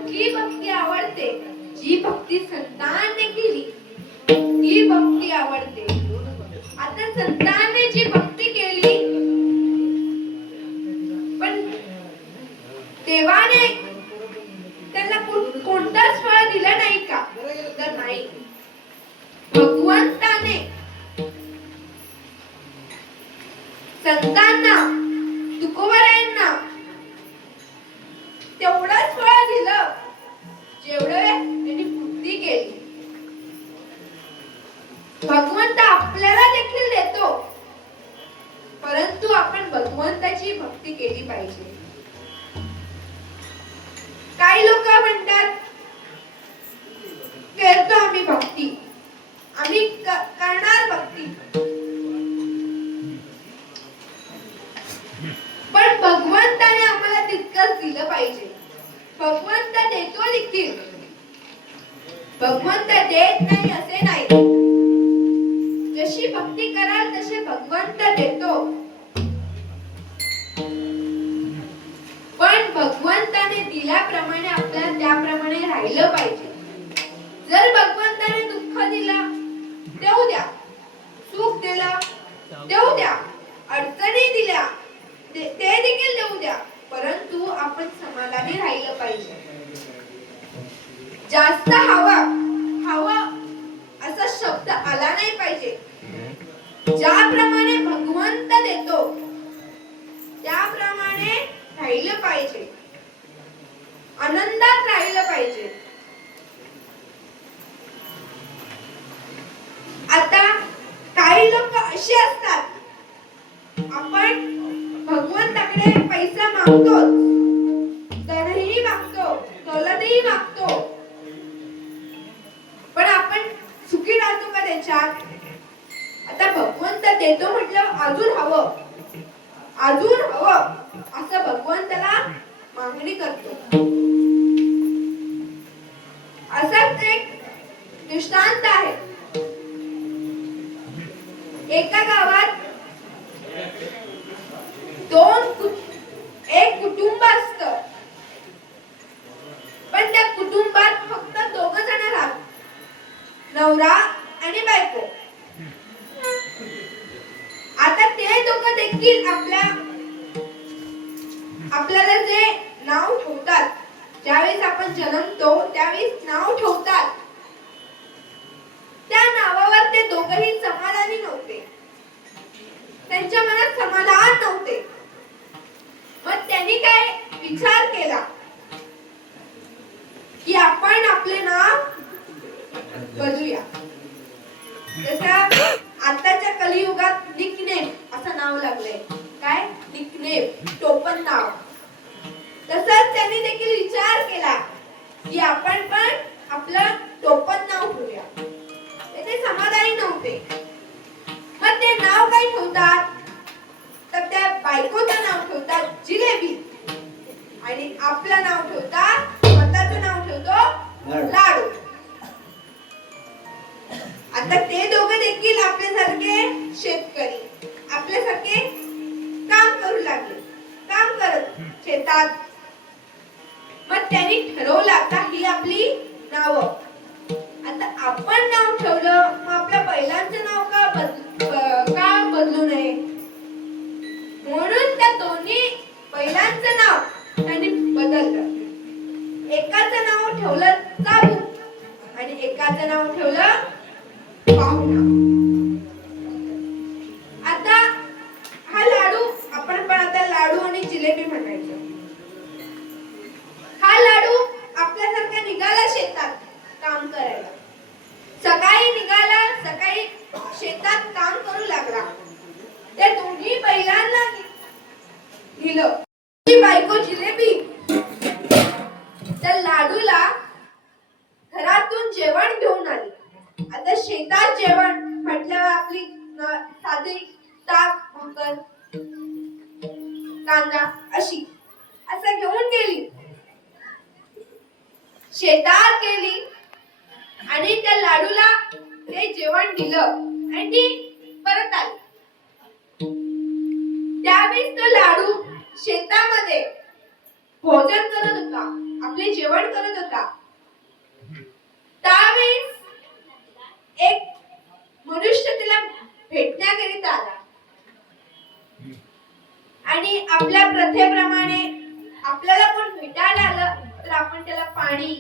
कुठली भक्ती आवडते? जी भक्ती संतांनी केली ती भक्ती आवडते. आता संतांनी जी भक्ती केली पण देवाने त्यांना कोणताच फळ दिलं नाही का? तर नाही. भगवंताने संतांना तुकोबरायांना तेवढंच फळ दिलं जेवढं त्यांनी भक्ती केली. भगवंत आपल्याला देखील देतो परंतु आपण भगवंताची भक्ती केली पाहिजे. काही लोक म्हणतात करतो आम्ही भक्ती, आम्ही करणार भक्ती, पण भगवंताने आम्हाला तितकंच दिलं पाहिजे. भगवंत देतो देखील, भगवंत देत नाही असे नाही. जशी भक्ती कराल तसे भगवंत देतो, पण भगवंताने दिल्याप्रमाणे आपल्याला त्याप्रमाणे राहिलं पाहिजे. जर भगवंताने दुःख दिला देऊ द्या, सुख दिलं देऊ द्या, अडचणी दिल्या ते देखील देऊ द्या, परंतु आपण समाधानी राहिलं पाहिजे. जास्त हवा हवा असा शब्द आला नाही पाहिजे. ज्याप्रमाणे भगवंत देतो त्याप्रमाणे राहिलं पाहिजे, आनंदात राहिलं पाहिजे. आता काही लोक असे असतात, आपण भगवंताकडे पैसा मागतो, धनही मागतो, दौलतही मागतो, पण आपण सुखी राहतो का त्याच्यात? आता भगवंत देतो म्हटलं अजून हवं अजून हवं असं भगवंताला मागणी करतो. असाच एक दृष्टांत आहे. एका गावात एक कुटुंब असतं, पण त्या कुटुंबात फक्त 2 जण राहतात, नवरा आणि बायको. आता ते दोघं देखील आपल्याला जे नाव ठेवतात, ज्यावेळेस आपण जन्मतो त्यावेळेस नाव ठेवतात, त्या नावावर ते दोघंही समाधानी नव्हते. त्यांच्या मनात समाधान नव्हते. मग त्यांनी काय विचार केला की आपण आपले नाव बदलूया. जसं आताच्या कलियुगात निकनेम असं नाव लागलंय. काय? निकनेम, टोपण नाव. तसंच त्यांनी देखील विचार केला की आपण पण आपलं टोपण नाव ठेवूया. ते समाधानी नव्हते. मग ते नाव काय ठेवतात? तर त्या बायकोचं नाव ठेवतात जिलेबी आणि आपलं नाव ठेवतात, स्वतःचं नाव ठेवतो लाडू. आता ते दोघं देखील आपल्यासारखे शेतकरी, आपल्यासारखे काम करू लागले, काम करत शेतात. मग त्यांनी ठरवलं आता ही आपली नावं. आता आपण नाव ठेवलं, मग आपल्या पहिल्यांचं नाव का बदलू नये? म्हणून त्या दोन्ही पहिल्यांचं नाव त्यांनी बदललं. एकाचं नाव ठेवलं चालू आणि एकाचं नाव ठेवलं पाहुणा. आता हा लाडू, आपण पण आता लाडू आणि जिलेबी म्हणायचं. हा लाडू आपल्यासारखा निघाला शेतात काम करायला. सकाळी निघाला, सकाळी शेतात काम करू लागला. त्या दोन्ही बैलांना दिलं. ती बायको जिलेबी त्या लाडूला घरातून जेवण घेऊन आली. आता शेतात जेवण म्हटल्यावर आपली साधी ताक, भाकर, कांदा अशी असं घेऊन गेली. शेतात गेली आणि त्या लाडूला ते जेवण दिलं आणि ती परत आली. त्यावेळेस तो लाडू शेतामध्ये भोजन करत होता. आपले जेवण करत होता. त्यावेळेस एक मनुष्य त्याला भेटण्याकरिता आला आणि आपल्या प्रथेप्रमाणे आपल्याला कोण भेटायला आलं तर आपण त्याला पाणी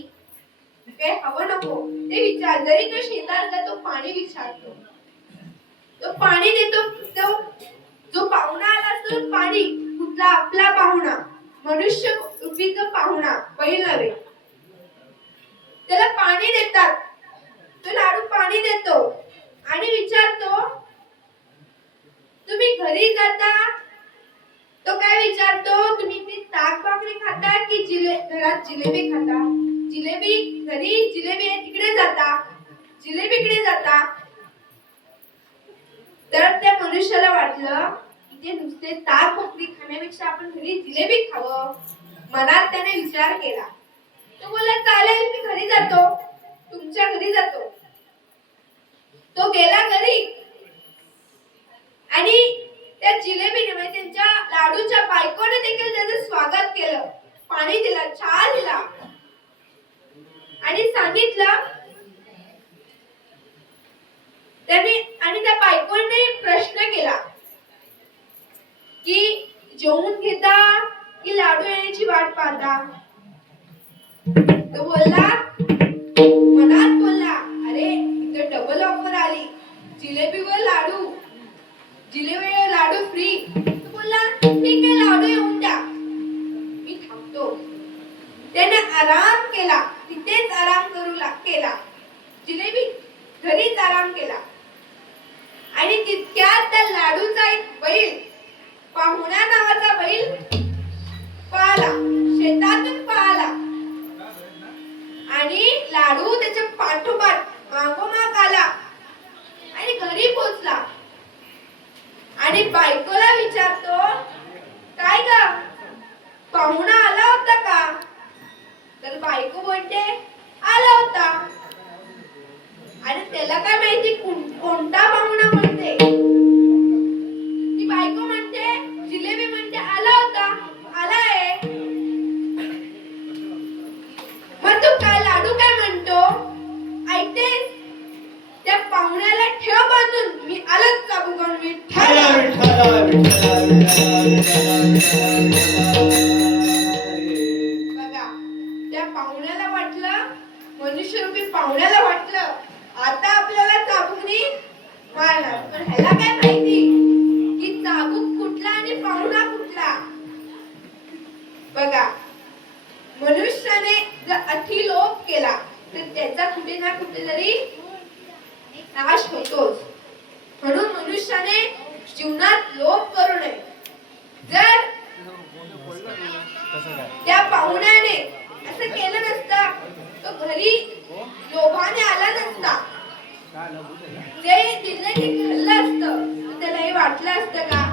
काय हवं नको ते विचार, जरी तो शेजारचा तो पाणी विचारतो, तो पाणी देतो. तो जो पाहुणा आला असतो पाणी कुठला आपला पाहुणा, मनुष्य रूपीचा पाहुणा बैल नव्हे, त्याला पाणी देतात. तो लाडू पाणी देतो आणि विचारतो तुम्ही घरी जाता. तो काय विचारतो, तुम्ही ती ताक भाकरी खाता की घरात जिलेबी खाता. जिलेबी घरी जिलेबी आहे तिकडे जाता, जिलेबीकडे जाता. तर त्या मनुष्याला वाटलं इथे नुसते ताक भाकरी खाण्यापेक्षा आपण घरी जिलेबी खावं. मनात त्याने विचार केला. तो बोलला चालेल मी घरी जातो, तुमच्या घरी जातो. तो गेला घरी आणि त्या जिलेबीने म्हणजे त्यांच्या लाडूच्या बायकोने देखील त्याचं स्वागत केलं, पाणी दिलं, चहा दिला आणि सांगितलं त्यांनी. आणि त्या बायकोने प्रश्न केला की जेवून घेता की लाडू येण्याची वाट पाहता. तो बोलला, मनात बोलला, अरे इथं डबल ऑफर आली, जिलेबीवर लाडू, जिलेबीवर लाडू फ्री. तो बोलला ठीक आहे लाडू येऊन द्या, मी थांबतो. त्याने आराम केला, तिथेच आराम केला, जिलेबी घरीच आराम केला. आणि तितक्यात त्या लाडूचा एक बैल, पाहुणा नावाचा बैल पळाला, शेतातून पळाला आणि लाडू त्याच्या पाठोपाठ मागोमाग आला आणि घरी पोहोचला. आणि बायकोला विचारतो, काय ग पाहुणा आला होता का. तर बायको बोलते आला होता. आणि त्याला काय माहिती कोणता पाहुणा म्हणते. ती बायको म्हणते, जिलेबी म्हणते आला होता, आलाय. मग तू काय लाडू काय म्हणतो, ऐकतेस. त्या पाहुण्याला ठेव बांधून, मी आलंच चाबू करून विठ्ठल. बघा त्या पाहुण्याला वाटलं, मनुष्यरूपी पाहुण्याला वाटलं आता आपल्याला चाबूकनी मारणार. पण ह्याला काय माहिती की चाबूक कुठला आणि पाहुणा कुठला. बघा मनुष्याने जर अतिलोभ केला तर त्याचा कुठे ना कुठेतरी नाश होतोच. म्हणून मनुष्याने जीवनात लोभ करू नये. जर त्या पाहुण्याने असं केलं नसतं तो घरी लोभाने आला नसता, ते दिलं की खाल्लं असतं, त्याला हे वाटलं असतं का.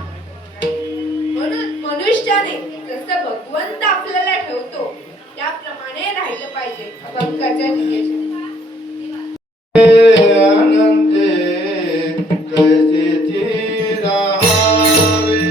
म्हणून मनुष्याने जसं भगवंत आपल्याला ठेवतो त्याप्रमाणे राहिलं पाहिजे. भक्ताच्या दिव्याच्या अनंते कैसे राहावे.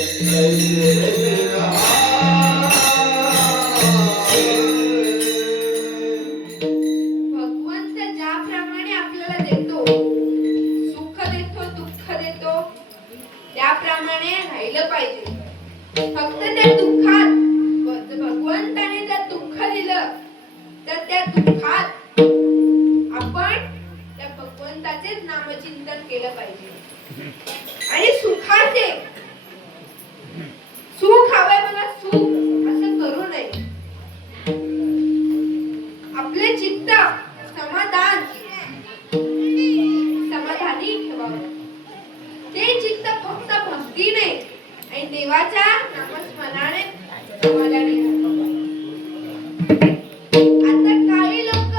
कैसे भगवंत ज्याप्रमाणे आपल्याला देतो, सुख देतो, दुःख देतो, त्याप्रमाणे राहिलं पाहिजे. फक्त त्या दुःखात भगवंताने जर दुःख दिलं तर त्या दुःखात आपण त्या भगवंताचेच नामचिंतन केलं पाहिजे. आणि सुखाचे सुख हवंय मला सुख असं करू नये. आपले चित्त समाधानी ठेवावं. ते चित्त फक्त भक्तीने आणि देवाच्या नामस्मरणाने समाधानी ठेवावं. आता काही लोक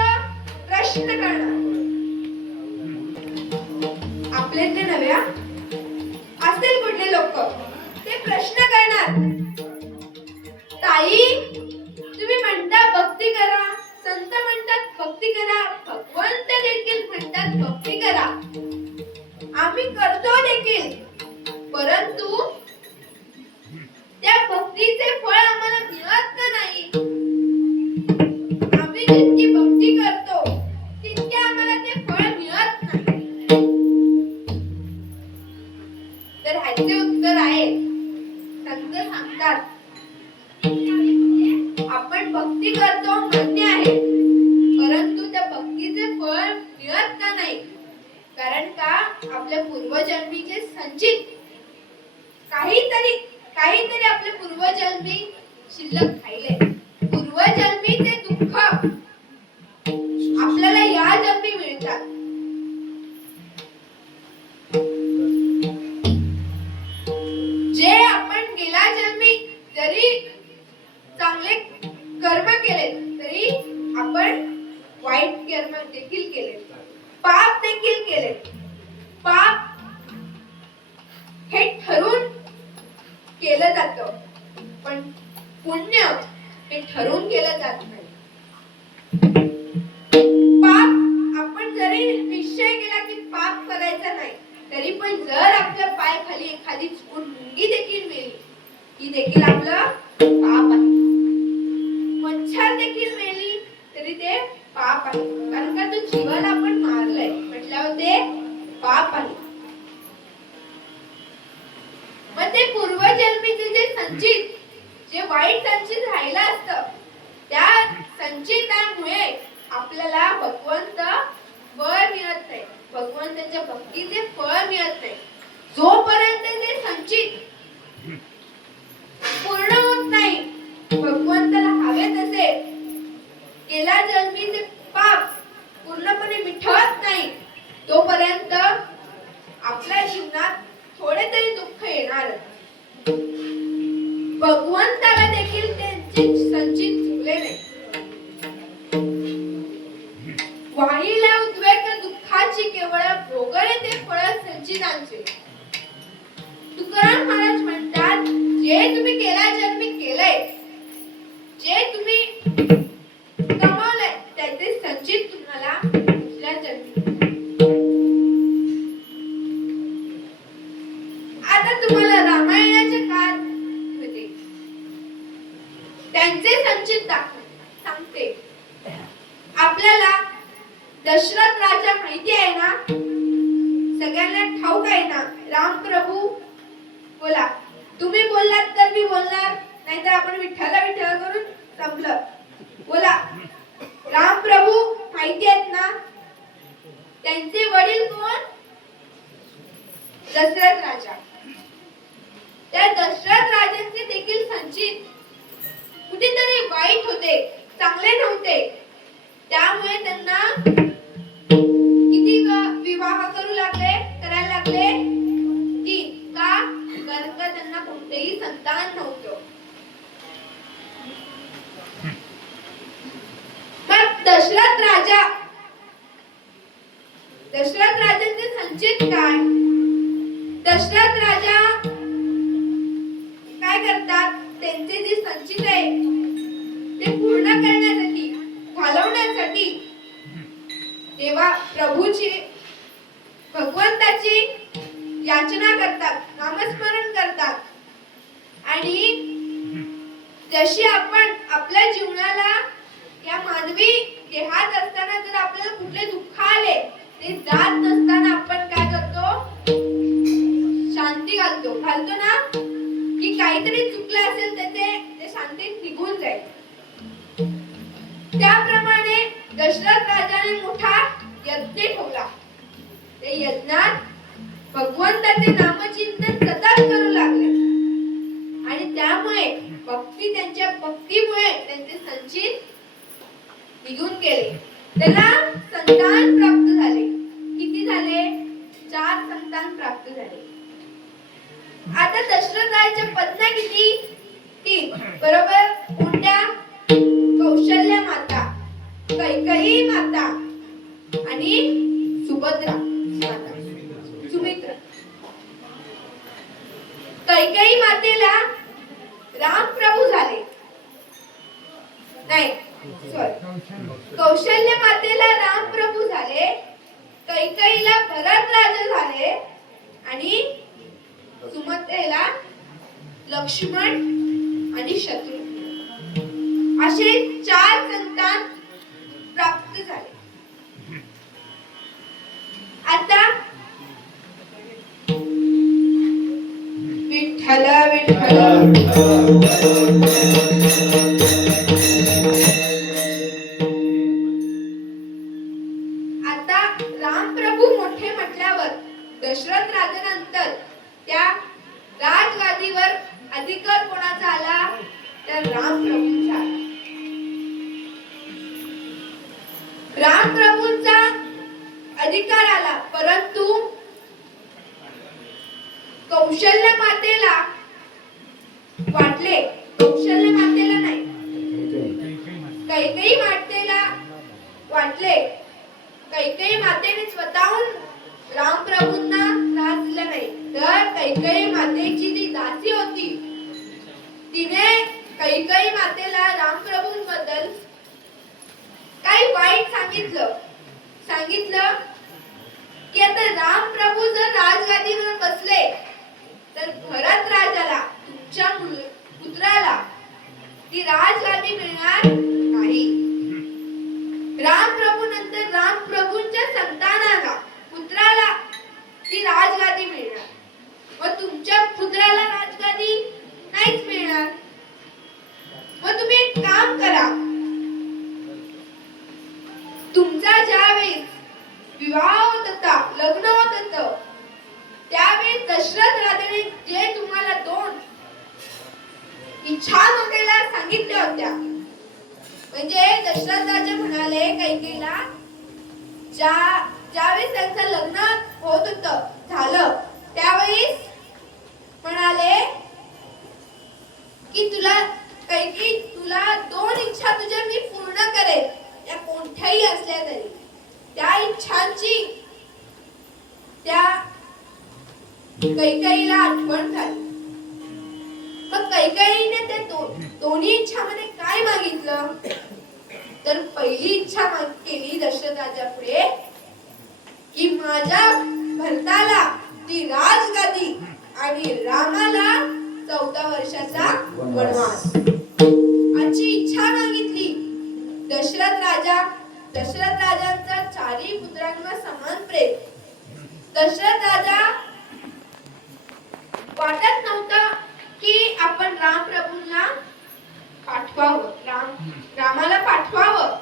प्रश्न करणार, आपले ते नव्या असेल कुठले लोक ते प्रश्न करणार, ताई तुम्ही म्हणता भक्ती करा, संत म्हणतात भक्ती करा, भगवंत देखील म्हणतात भक्ती करा, आम्ही करतो देखील, परंतु त्या भक्तीचे फळ आम्हाला मिळत का नाही? आम्ही जितकी भक्ती करतो तितके आम्हाला ते फळ मिळत नाही. तर ह्याचे उत्तर आहे, संत सांगतात आपण भक्ती करतो मान्य आहे, परंतु त्या भक्तीचे फळ मिळत का नाही? कारण का आपल्या पूर्वजन्मीचे संचित काहीतरी आपले पूर्वजन्मी शिल्लक राहिले. पूर्वजन्मीचे दुःख आपल्याला या जन्मी मिळतात. जे आपण गेल्या जन्मी जरी चांगले कर्म केले तरी आपण वाईट कर्म देखील केले, पाप देखील केले. पाप हे ठरून केलं जातं, पण पुण्य हे ठरून केलं जात नाही. पाप आपण जरी निश्चय केला की पाप करायचा नाही, तरी पण जर आपल्या पायाखाली एखादी चुकून मुंगी देखील मेली, ही देखील आपलं पाप आहे. मच्छर देखील मेली तरी ते पाप आहे, कारण का तो जीवाला आपण मारलंय म्हटल्यावर ते पाप आहे. मग ते पूर्वजन्मीचे जे संचित, जे वाईट संचित राहिलं असतं, त्या संचितामुळे आपल्याला भगवंत फळ मिळत नाही, भगवंताच्या भक्तीचे फळ मिळत नाही. जोपर्यंत ते संचित पूर्ण होत नाही, भगवंताला हवे तसे गेल्या जन्मीचे पाप पूर्णपणे मिटत नाही, तोपर्यंत आपल्या जीवनात थोडे तरी दुःख येणार. भगवंताला देखील त्यांचे संचित चुकले नाही. वाणीला उद्वेग दुःखाची केवळ भोगळे ते फळ संचितांचे. तुकाराम महाराज म्हणतात, जे तुम्ही गेल्या जन्मी केलंय, जे तुम्ही कमावलंय, त्याचे संचित तुम्हाला दुसऱ्या जन्मी. आता तुम्हाला रामायणाचे काळ होते, त्यांचे संचित सांगते. आपल्याला दशरथ राजा माहिती आहे ना, सगळ्यांना ठाऊक आहे ना. राम प्रभू बोला, तुम्ही बोललात तर मी बोलणार, नाहीतर आपण विठ्ठला विठ्ठला करून संपलं. बोला, राम प्रभू माहिती आहेत ना. त्यांचे वडील कोण? दशरथ राजा. त्या दशरथ राजांचे देखील संचित कुठेतरी वाईट होते, चांगले नव्हते. त्यामुळे त्यांना किती विवाह करायला लागले? 3. का? कारण का त्यांना कोणतेही संतान नव्हतं. मग दशरथ राजांचे संचित काय? दशरथ राजा काय करतात? त्यांचे जे संचित आहे ते पूर्ण करण्यासाठी, घालवण्यासाठी देवा प्रभूची, भगवंताची याचना करतात, नामस्मरण करतात. जशी आपण आपल्या जीवनाला या मानवी देहात असताना जर आपल्याला कुठले दुःख आले ते जात नसताना आपण काय करतो शांती घालतो ना की काहीतरी चुकलं असेल तर ते शांतीत निघून जाईल. त्याप्रमाणे दशरथ राजाने मोठा यज्ञ ठेवला. ते यज्ञात भगवंताचे नामचिंतन सतत करू लागले आणि त्यामुळे त्यांच्या भक्तीमुळे त्यांचे संचित निघून गेले. त्याला संतान प्राप्त झाले. किती झाले? 4 संतान प्राप्त झाले. आता दशरथ राजाच्या पत्न्या किती? 3. बरोबर. कोणत्या? कौशल्या माता, कैकेयी माता आणि सुभद्रा माता, सुमित्रा. कैकेयी मातेला राम प्रभू झाले. नाही, सॉरी. कौशल्य मातेला राम प्रभू झाले, कैकेयीला भरत राजा झाले आणि सुमित्रेला लक्ष्मण आणि शत्रुघ्न असे 4 संतान प्राप्त झाले. आता विठ्ठल विठ्ठल आता रामप्रभू मोठे म्हटल्यावर दशरथ राजानंतर त्या राजगादीवर अधिकार कोणाचा आला? तर रामप्रभूंचा आला. रामप्रभूंचा अधिकार आला, परंतु कौशल्य मातेला वाटले, कौशल्य मातेला नाही, कैकेयी मातेला वाटले, कैकेयी मातेने स्वतःहून रामप्रभूंना त्रास दिला नाही, तर कैकेयी मातेची जी दासी होती तिने कैकेयी मातेला रामप्रभूंबद्दल काही वाईट सांगितलं की आता रामप्रभू जर राजगादीवर बसले तर भरत राजाला, तुमच्या पुत्राला ती राजगादी मिळणार नाही. रामप्रभू नंतर रामप्रभूंच्या संतानाला, पुत्राला ती राजगादी मिळणार, व तुमच्या पुत्राला राजगादी नाहीच मिळणार. मग तुम्ही एक काम करा, तुमचा ज्यावेळेस विवाह होत होता, लग्न होत होतं, त्यावेळेस दशरथ राजाने जे तुम्हाला 2 इच्छा मागायला सांगितल्या होत्या, म्हणजे दशरथ राजा म्हणाले कैकेयीला, ज्यावेळेस त्यांचं लग्न होत होतं, झालं, त्यावेळेस म्हणाले की कैकेयी तुला 2 इच्छा तुझ्या मी पूर्ण करेन, त्या कोणत्याही असल्या तरी. त्या इच्छांची त्या कैकेयीला आठवण झाली. मग कैकेयीने त्या दोन्ही इच्छामध्ये काय मागितलं? तर पहिली इच्छा केली दशरथ राजा पुढे की माझ्या भरताला ती राजगादी आणि रामाला 14 वर्षाचा वनवास, अशी इच्छा मागितली. दशरथ राजांचा 4ही पुत्रांवर समान प्रेम. दशरथ राजा वाटत नव्हता की आपण रामप्रभूंना पाठवावं, रामाला पाठवावं,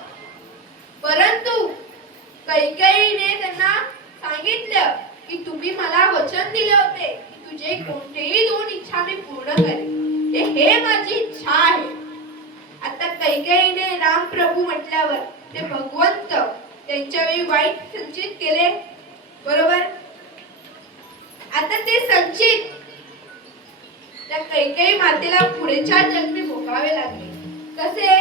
परंतु कैकेयीने त्यांना सांगितलं की तुम्ही मला वचन दिले होते की तुझे कोणतेही 2 इच्छा मी पूर्ण करेन, हे माझी इच्छा आहे. आता कैकेयीने रामप्रभू म्हटल्यावर ते भगवंत त्यांच्या वेळी वाईट संचित केले, बरोबर. आता ते संचित त्या कैकेयी मातेला पुढच्या जन्मी भोगावे लागले. कसे?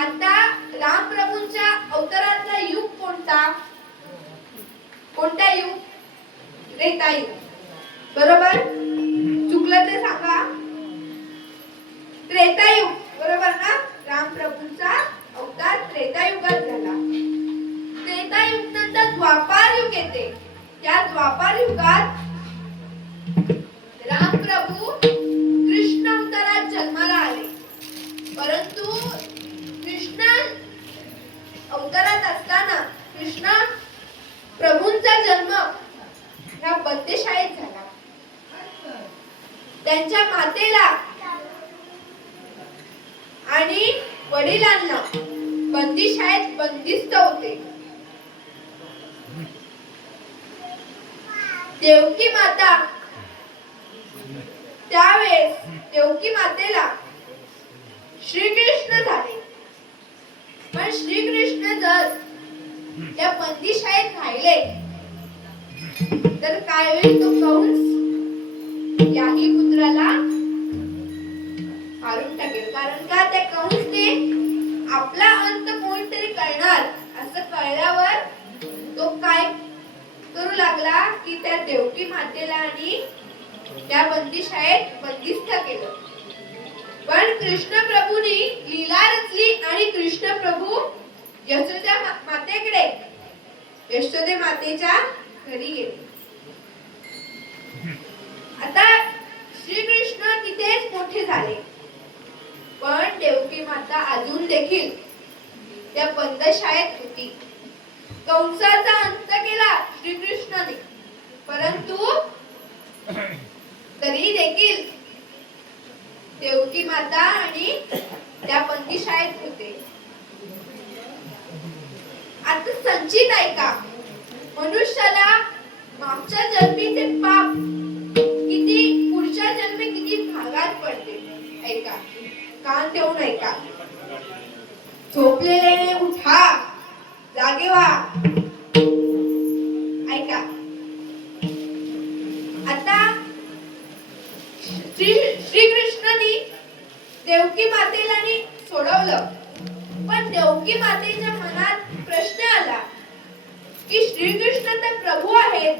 आता रामप्रभूंच्या अवतारातला युग कोणता? कोणता युग? त्रेतायुग, बरोबर. चुकलं ते सांगा. त्रेतायुग, बरोबर ना. रामप्रभूंचा अवतार त्रेतायुगात झाला. त्रेतायुग नंतर द्वापार युग येते. त्या द्वापार युगात रामप्रभू कृष्ण अवतारात जन्माला आले. त्यांच्या मातेला आणि वडिलांना बंदीशाळेत बंदिस्त होते. देवकी माता त्यावेळेस देवकी मातेला श्रीकृष्ण झाले. पण श्रीकृष्ण जर त्या बंदीशाळेत राहिले तर काय होईल? तो कंस याही पुत्राला मारून टाकेल. कारण का त्या कंसने आपला अंत कोणतरी करणार असं कळल्यावर तो काय करू लागला की त्या देवकी मातेला आणि त्या बंदीशाळेत बंदिस्त केलं. पण कृष्ण प्रभूंनी लीला रचली आणि कृष्ण प्रभू यशोदा मातेकडे यशोदे मातेच्या घरी गेले. आता श्रीकृष्ण तिथेच मोठे झाले. पण देवकी माता अजून देखील त्या बंदशाळेत होती. कंसाचा अंत केला श्रीकृष्णाने, परंतु तरी देखील देवकी माता आणि त्या बंदीशाळेत होते. आता संचित ऐका, मनुष्याला मागच्या जन्मीचे पाप किती पुढच्या जन्मी किती भागात पडते. ऐका, कान देऊन ऐका. झोपलेले उठा, जागे व्हा. ऐका, आता श्रीकृष्णाने देवकी मातेला सोडवलं. पण देवकी मातेच्या मनात प्रश्न आला की श्रीकृष्ण तर प्रभू आहेत,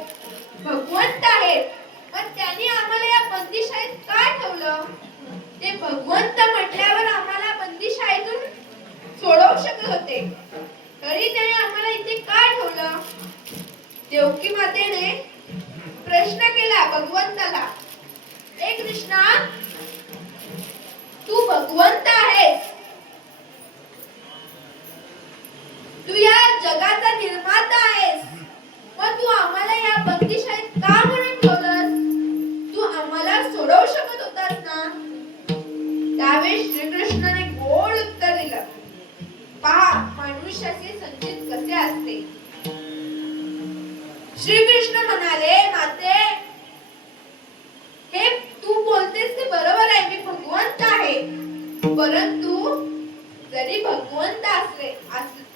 भगवंत आहेत, पण त्यांनी आम्हाला या बंदीशाळेत का ठेवलं? ते भगवंत म्हटल्यावर आम्हाला बंदीशाळेतून सोडवू शकत होते, तरी त्याने आम्हाला इथे का ठेवलं? देवकी मातेने प्रश्न केला भगवंताला, हे कृष्णा, तू भगवंत आहेस, तू या जगाचा निर्माता आहेस, मग तू आम्हाला या बंदीशाळेत का म्हणून ठेवलंस? तू आम्हाला सोडवू शकत होतास ना? त्यावेळी श्रीकृष्णाने गोड उत्तर दिलं, पहा मनुष्याचे संचित कसे असते. श्रीकृष्ण म्हणाले, माते, हे तू बोलतेस ते बरोबर आहे, मी भगवंत आहे, परंतु जरी भगवंत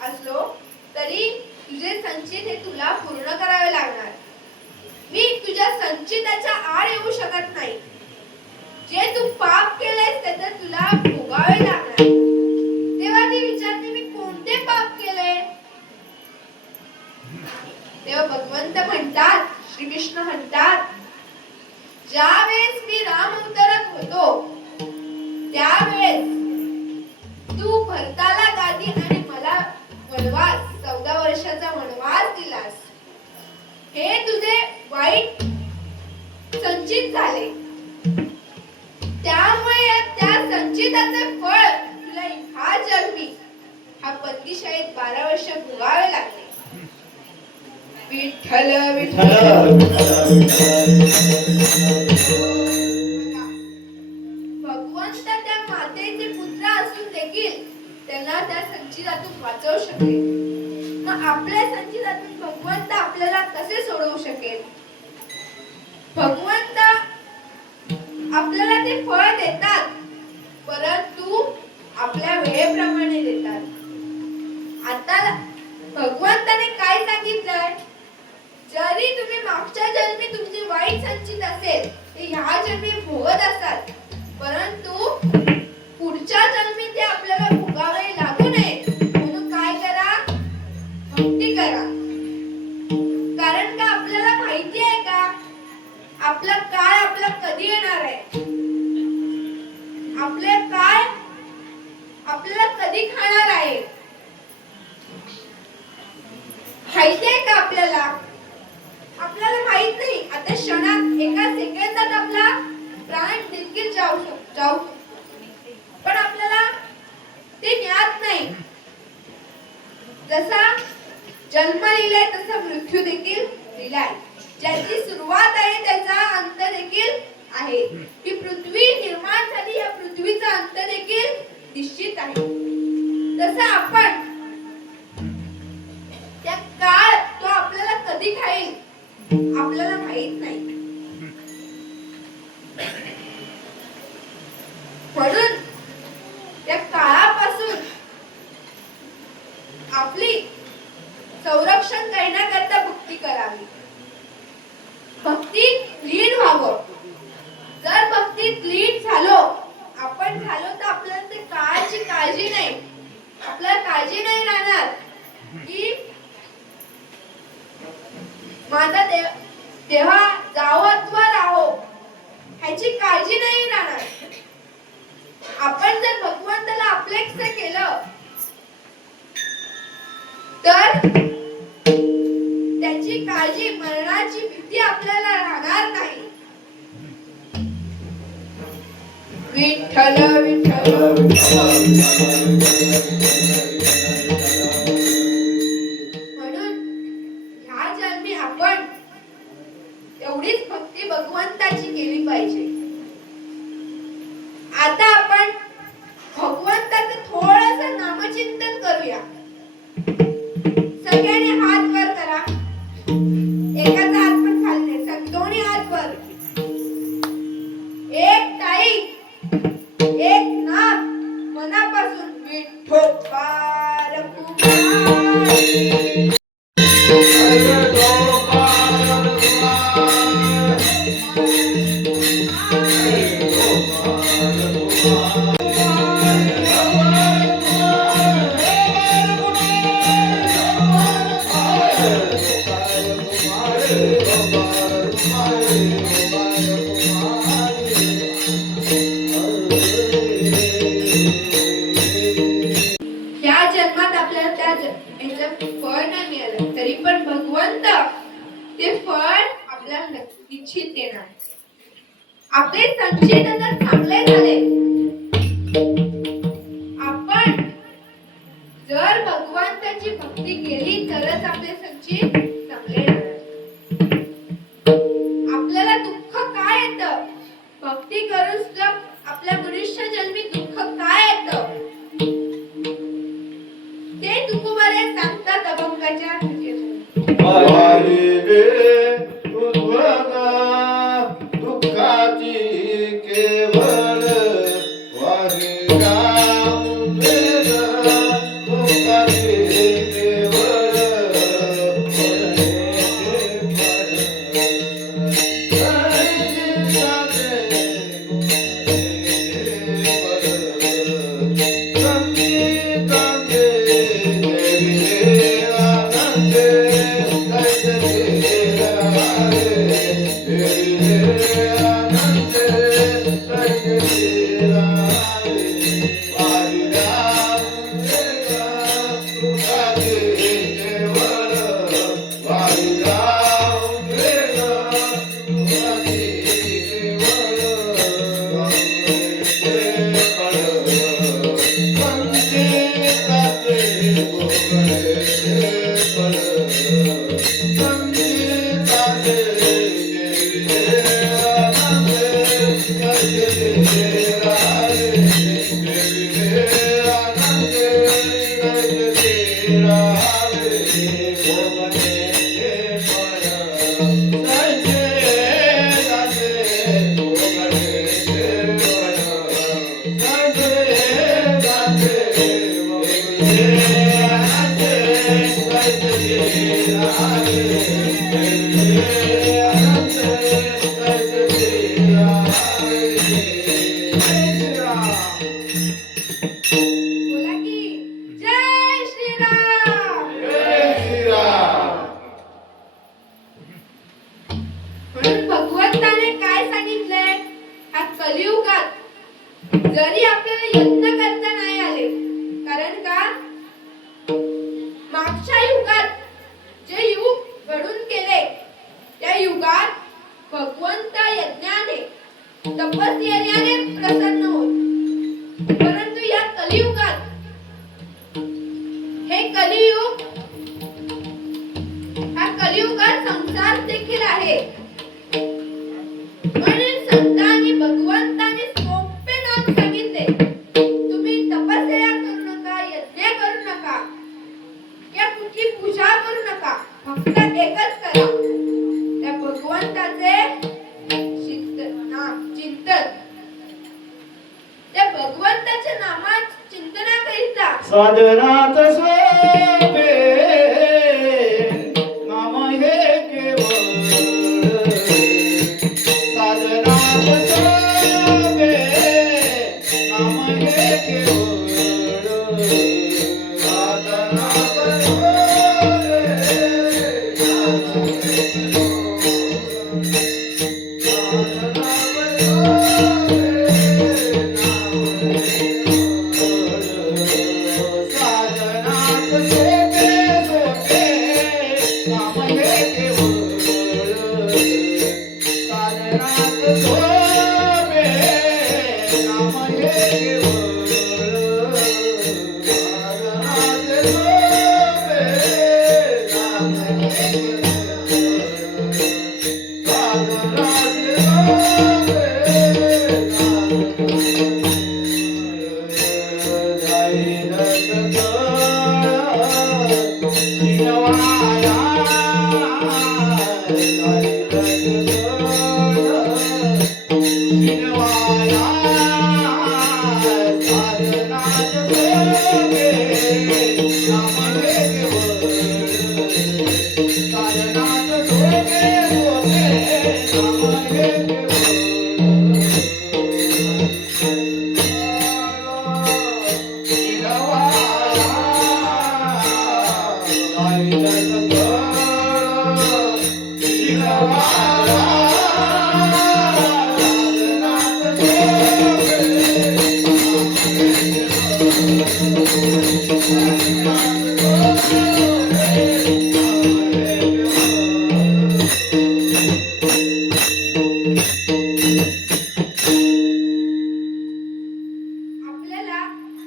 असलो तरी तुझे संचित हे तुला पूर्ण करावे लागणार. मी तुझ्या संचिताच्या आड येऊ शकत नाही. जे तू पाप केलेस त्याचे तुला भोगावे लागणार. तेव्हा ती विचारते, मी कोणते पाप केले? तेव्हा भगवंत म्हणतात, श्रीकृष्ण म्हणतात, ज्यावेळेस मी राम अवतारात होतो त्यावेळेस तू भरताला गादी आणि मला वनवास 14 वर्षाचा वनवास दिलास. हे तुझे वाईट संचित झाले. त्यामुळे त्या संचिताचे फळ तुला ह्या जन्मी हा बंदीशाळेत 12 वर्ष भोगावे लागले. विठ्ठल विठ्ठल भगवंत त्या मातेचे पुत्र असून देखील त्यांना त्या संचितातून वाचवू शकले. मग आपल्या संचितातून भगवंत आपल्याला कसे सोडवू शकेल? भगवंत आपल्याला ते फळ देतात, परंतु आपल्या वेळेप्रमाणे देतात. आता भगवंताने काय सांगितलंय? जरी तुम्ही मागच्या जन्मी तुमची वाईट संचित असेल ते ह्या जन्मी भोगत असाल, परंतु पुढच्या जन्मी ते आपल्याला भोगावे लागू नये म्हणून काय करा? भक्ती करा. कारण का आपल्याला माहिती आहे का आपला काळ आपला कधी येणार आहे? आपले काळ आपल्याला कधी खाणार आहे माहिती आहे का आपल्याला? आपल्याला माहित नाही. आता क्षणात एका सेकंदात आपला प्राण देखील जाऊ पण आपल्याला ते ज्ञात नाही. जसा जन्म लिहिलाय तसा मृत्यू देखील लिहिलाय. ज्याची सुरुवात आहे त्याचा अंत देखील आहे की पृथ्वी निर्माण झाली, या पृथ्वीचा अंत देखील निश्चित आहे. तसं आपण त्या काळ तो आपल्याला कधी खाईल आपल्याला माहित नाही. म्हणून त्या काळापासून आपली संरक्षण करण्याकरता भक्ती करावी, भक्तीत लीन व्हावं. जर भक्तीत लीन झालो आपण तर आपल्याला ते काळाची काळजी नाही, आपल्याला काळजी नाही राहणार की माझा देवा जावो अथवा राहो, ह्याची काळजी नाही राहणार. आपण जर भगवंताला आपलेच केलं तर त्याची काळजी, मरणाची भीती आपल्याला राहणार नाही. विठ्ठल विठ्ठल म्हणून ह्या जन्मी आपण एवढीच भक्ती भगवंताची केली पाहिजे. आता आपण भगवंताचं थोडंसं नामचिंतन करूया. सगळ्यांनी हात वर करा, एकाचा हात पण खाली नाही, दोन्ही हात वर. एक टाळी, एक नाम, मनापासून विठ्ठोबा रघुनाथ. या जन्मात आपल्याला त्या ह्याचं फळ नाही मिळालं तरी पण भगवंत ते फळ आपल्याला निश्चित देणार. आपले संचित जर चांगले झाले, आपण जर भगवंताची भक्ती केली तरच आपले संचित चांगले राहणार. आपल्याला दुःख काय येतं, भक्ती करून सुद्धा आपल्या मनुष्य जन्मी दुःख काय येतं ते तुकोबारे सांगतात अभंगाच्या दुःखाची केवळ बोला की जय श्रीराम. म्हणून भगवंताने काय सांगितलंय, हा कलियुगात जरी आपल्याला यत्न करता नाही आले, कारण का मागच्या युगात जे युग घडून केले त्या युगात भगवंत यज्ञाने तपस्येने प्रसन्न होत. परंतु या कलियुगात हे कलियुग, हा कलियुगात संसार देखील आहे. म्हणून संतान भगवंताच्या नामात चिंतनाकरिता साधनात सोपे नाम हे केवळ साधनात सोपे नाम हे केवळ साधनात आपल्याला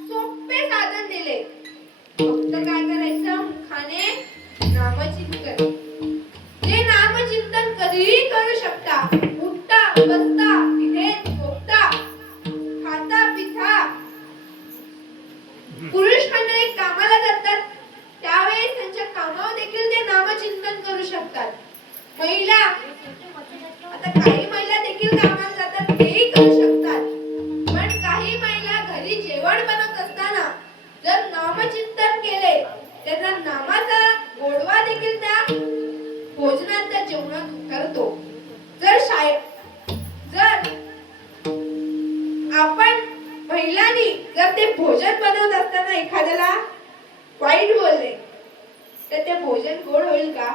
सोपे साधन दिले. फक्त काय करायचं? मुखाने नामचिंतन. ते नामचिंतन कधीही करू शकता. उठता, बसता, पिढे, झोपता, खाता, पिता. पुरुष मंडळी कामाला जातात त्यावेळेस त्यांच्या कामावर देखील ते नामचिंतन करू शकतात. महिला, आता काही महिला देखील कामाला जातात तेही करू शकतात. पण काही महिला घरी जेवण बनवत असताना जर नामचिंतन केले त्याचा नामाचा गोडवा देखील त्या भोजनात त्या जेवणात उतरतो. जर आपण महिलांनी जर ते भोजन बनवत असताना एखाद्याला वाईट बोलले तर ते भोजन गोड होईल का?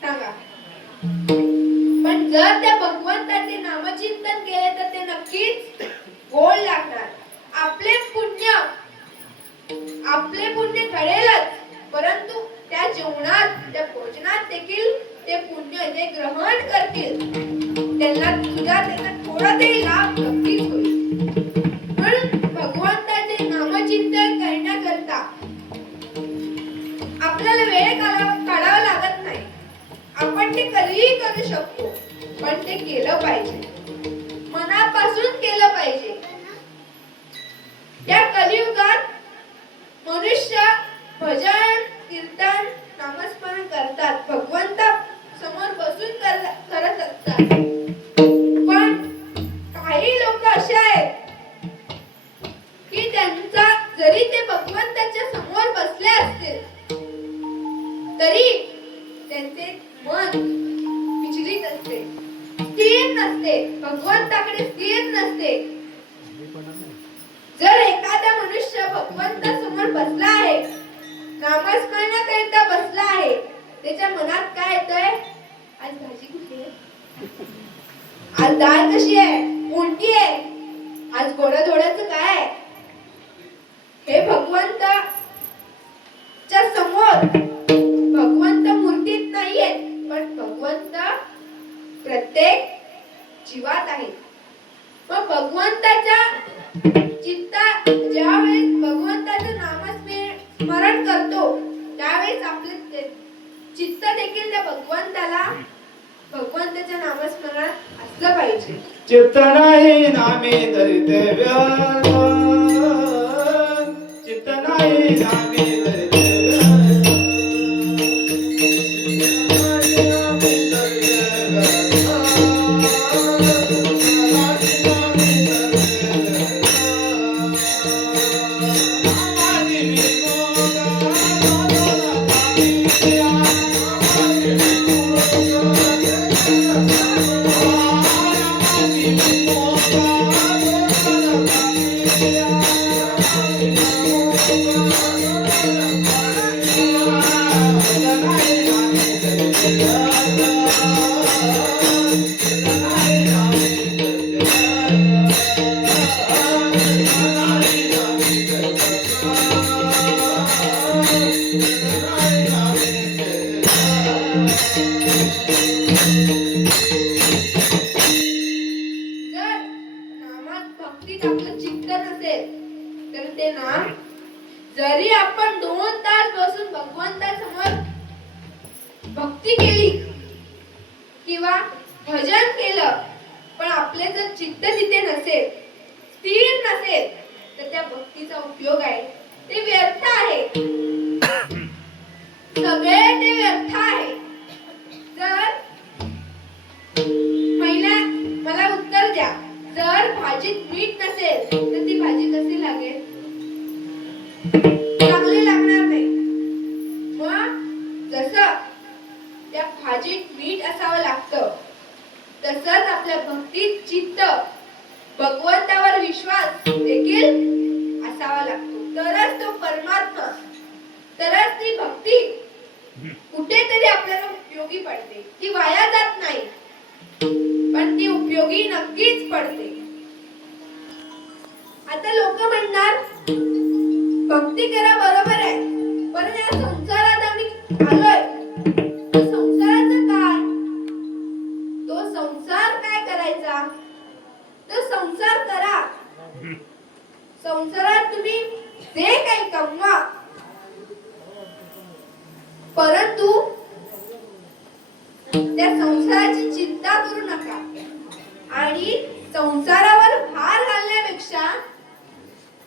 सांगा. पण जर त्या भगवंताचे नामचिंतन केले तर ते नक्कीच गोड लागणार. आपले पुण्य घडेलच, परंतु त्या जेवणात त्या भोजनात देखील ते पुण्य ते ग्रहण करतील. त्यांना थोडा तरी लाभ नक्कीच होईल. म्हणून भगवंताचे नामचिंतन करण्याकरता आपल्याला वेळ काढावा लागत नाही. आपण ते कधीही करू शकतो, पण ते केलं पाहिजे, मनापासून केलं पाहिजे. या कलियुगात मनुष्य भजन कीर्तन नामस्मरण करतात, भगवंता समोर बसून करत असतात. पण काही लोक असे आहेत की त्यांचा जरी ते भगवंताच्या समोर बसले असतील तरी त्यांचे मन विचलित असते, स्थिर नसते, भगवंताकडे स्थिर नसते. जर एखादा मनुष्य भगवंतासमोर बसला आहे, नामस्मरणाकरिता बसला आहे, त्याच्या मनात काय येतंय? आज भाजी कुठली आहे? आज डाळ कशी आहे? कोणती आहे? आज गोडाधोडाचं काय आहे? हे भगवंताच्या समोर भगवंत मूर्तीत नाहीयेत, पण भगवंत प्रत्येक जीवात आहे. मग भगवंताच्या ज्यावेळेस भगवंताचं नामस्मरण करतो त्यावेळेस आपले चित्त देखील त्या भगवंताच्या नामस्मरणात असलं पाहिजे. चित्त नाही नामे धरिते व्यर्थ, चित्त नाही नामे धरिते जर नामात भक्तीत आपलं चित्त नसेल तर ते नाम जरी आपण 2 तास बसून भगवंतासमोर भक्ती केली किंवा भजन केलं पण आपले जर चित्त तिथे नसेल स्थिर नसेल तर त्या भक्तीचा उपयोग आहे ते व्यर्थ आहे सगळे ते व्यर्थ आहे जर पहिला मला उत्तर द्या जर भाजीत मीठ नसेल तर ती भाजी कशी लागेल चांगली लागणार नाही मग जसं त्या भाजीत मीठ असावं लागतं तसंच आपल्या भक्तीत चित्त भगवंतावर विश्वास देखील असावा लागतो तरच तो परमात्मा तरच ती भक्ती कुठेतरी आपल्याला उपयोगी पडते ती वाया जात नाही पण ती उपयोगी नक्कीच पडते आता लोक म्हणणार भक्ती करा बरोबर आहे पण या संसारात आम्ही आलोय तो संसाराचं काय तो संसार काय करायचा तो संसार करा संसारात तुम्ही जे काही कमवा परंतु त्या संसाराची चिंता करू नका आणि संसारावर भार घालण्यापेक्षा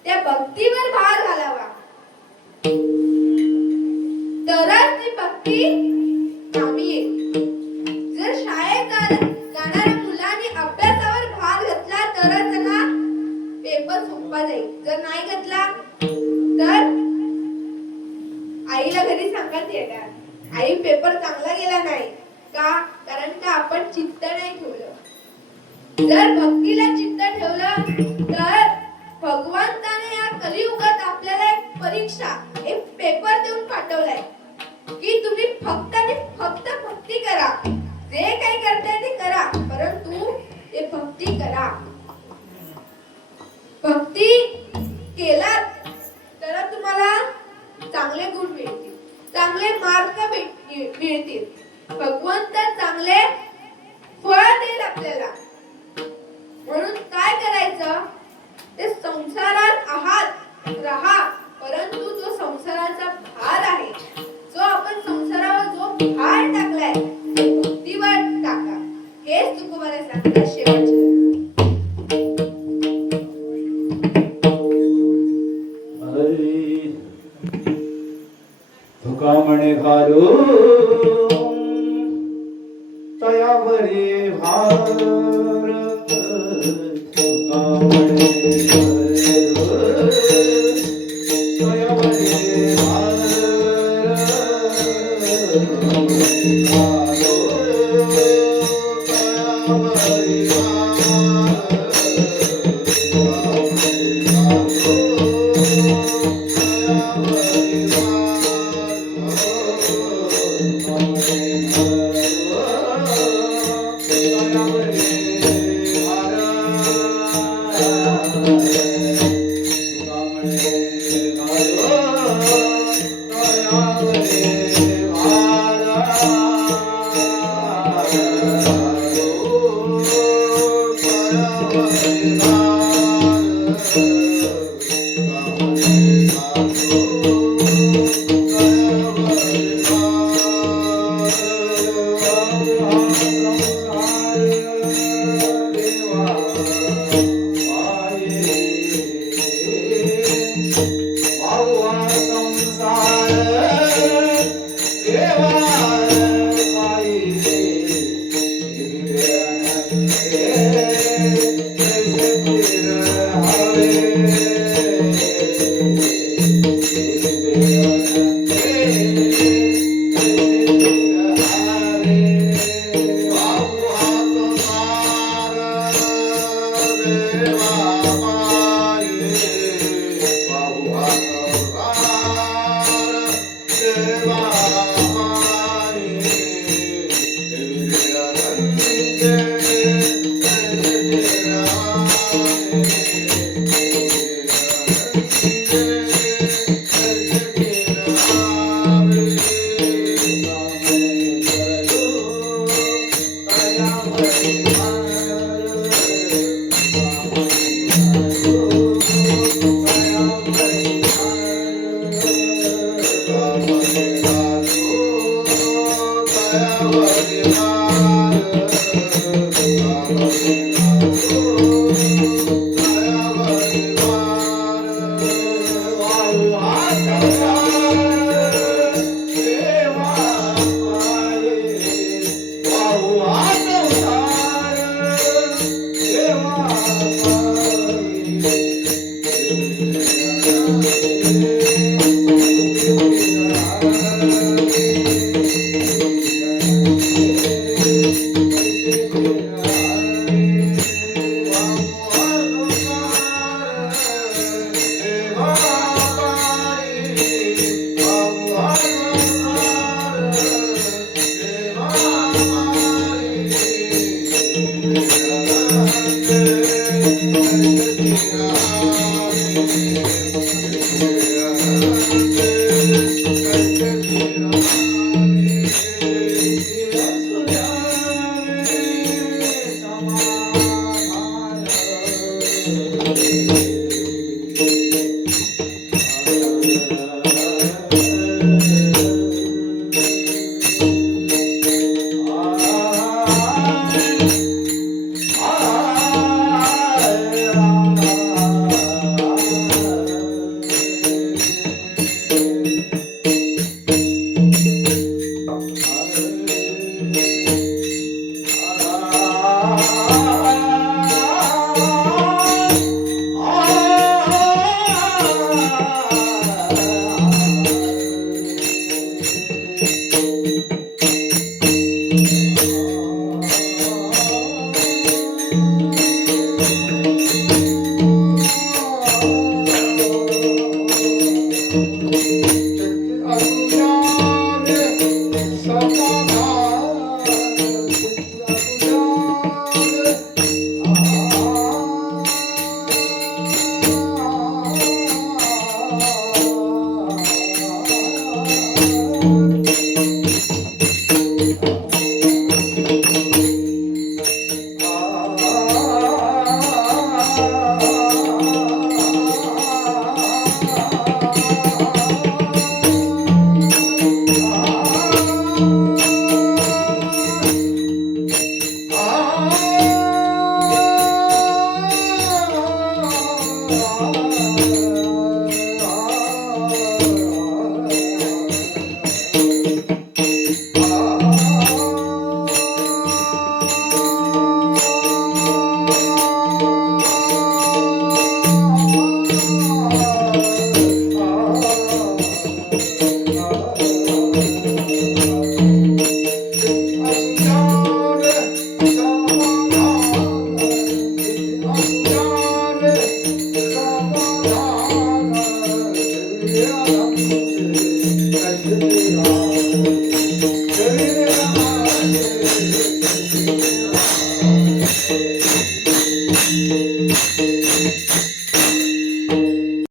त्या भक्तीवर भार घालावा तरच ती भक्ती कामी येईल जर शाळेत जाणाऱ्या मुलांनी अभ्यासावर भार घातला तरच त्यांना पेपर सोपा जाईल जर नाही घातला तर आईला घरी सांगत येणार आई पेपर चांगला गेला नाही का कारण का आपण चित्त नाही ठेवलं जर भक्तीला चित्त ठेवलं तर भगवंताने या कलियुगात आपल्याला एक परीक्षा एक पेपर देऊन पाठवलाय की तुम्ही फक्त आणि फक्त भक्ती करा जे काही करताय ते करा परंतु ते भक्ती करा भक्ती केलात तर तुम्हाला चांगले गुण मिळतील चांगले मार्क मिळतील भगवंत चांगले फळ देईल आपल्याला म्हणून काय करायचं ते संसारात आहात राहा परंतु जो संसाराचा भार आहे जो आपण संसारावर जो भार टाकलाय तो भक्तीवर टाका हेच तुकोबारा सांगतात शेवटचे तुका म्हणे घालू तयावरी भार तुका म्हणे घालू तयावरी भार Ah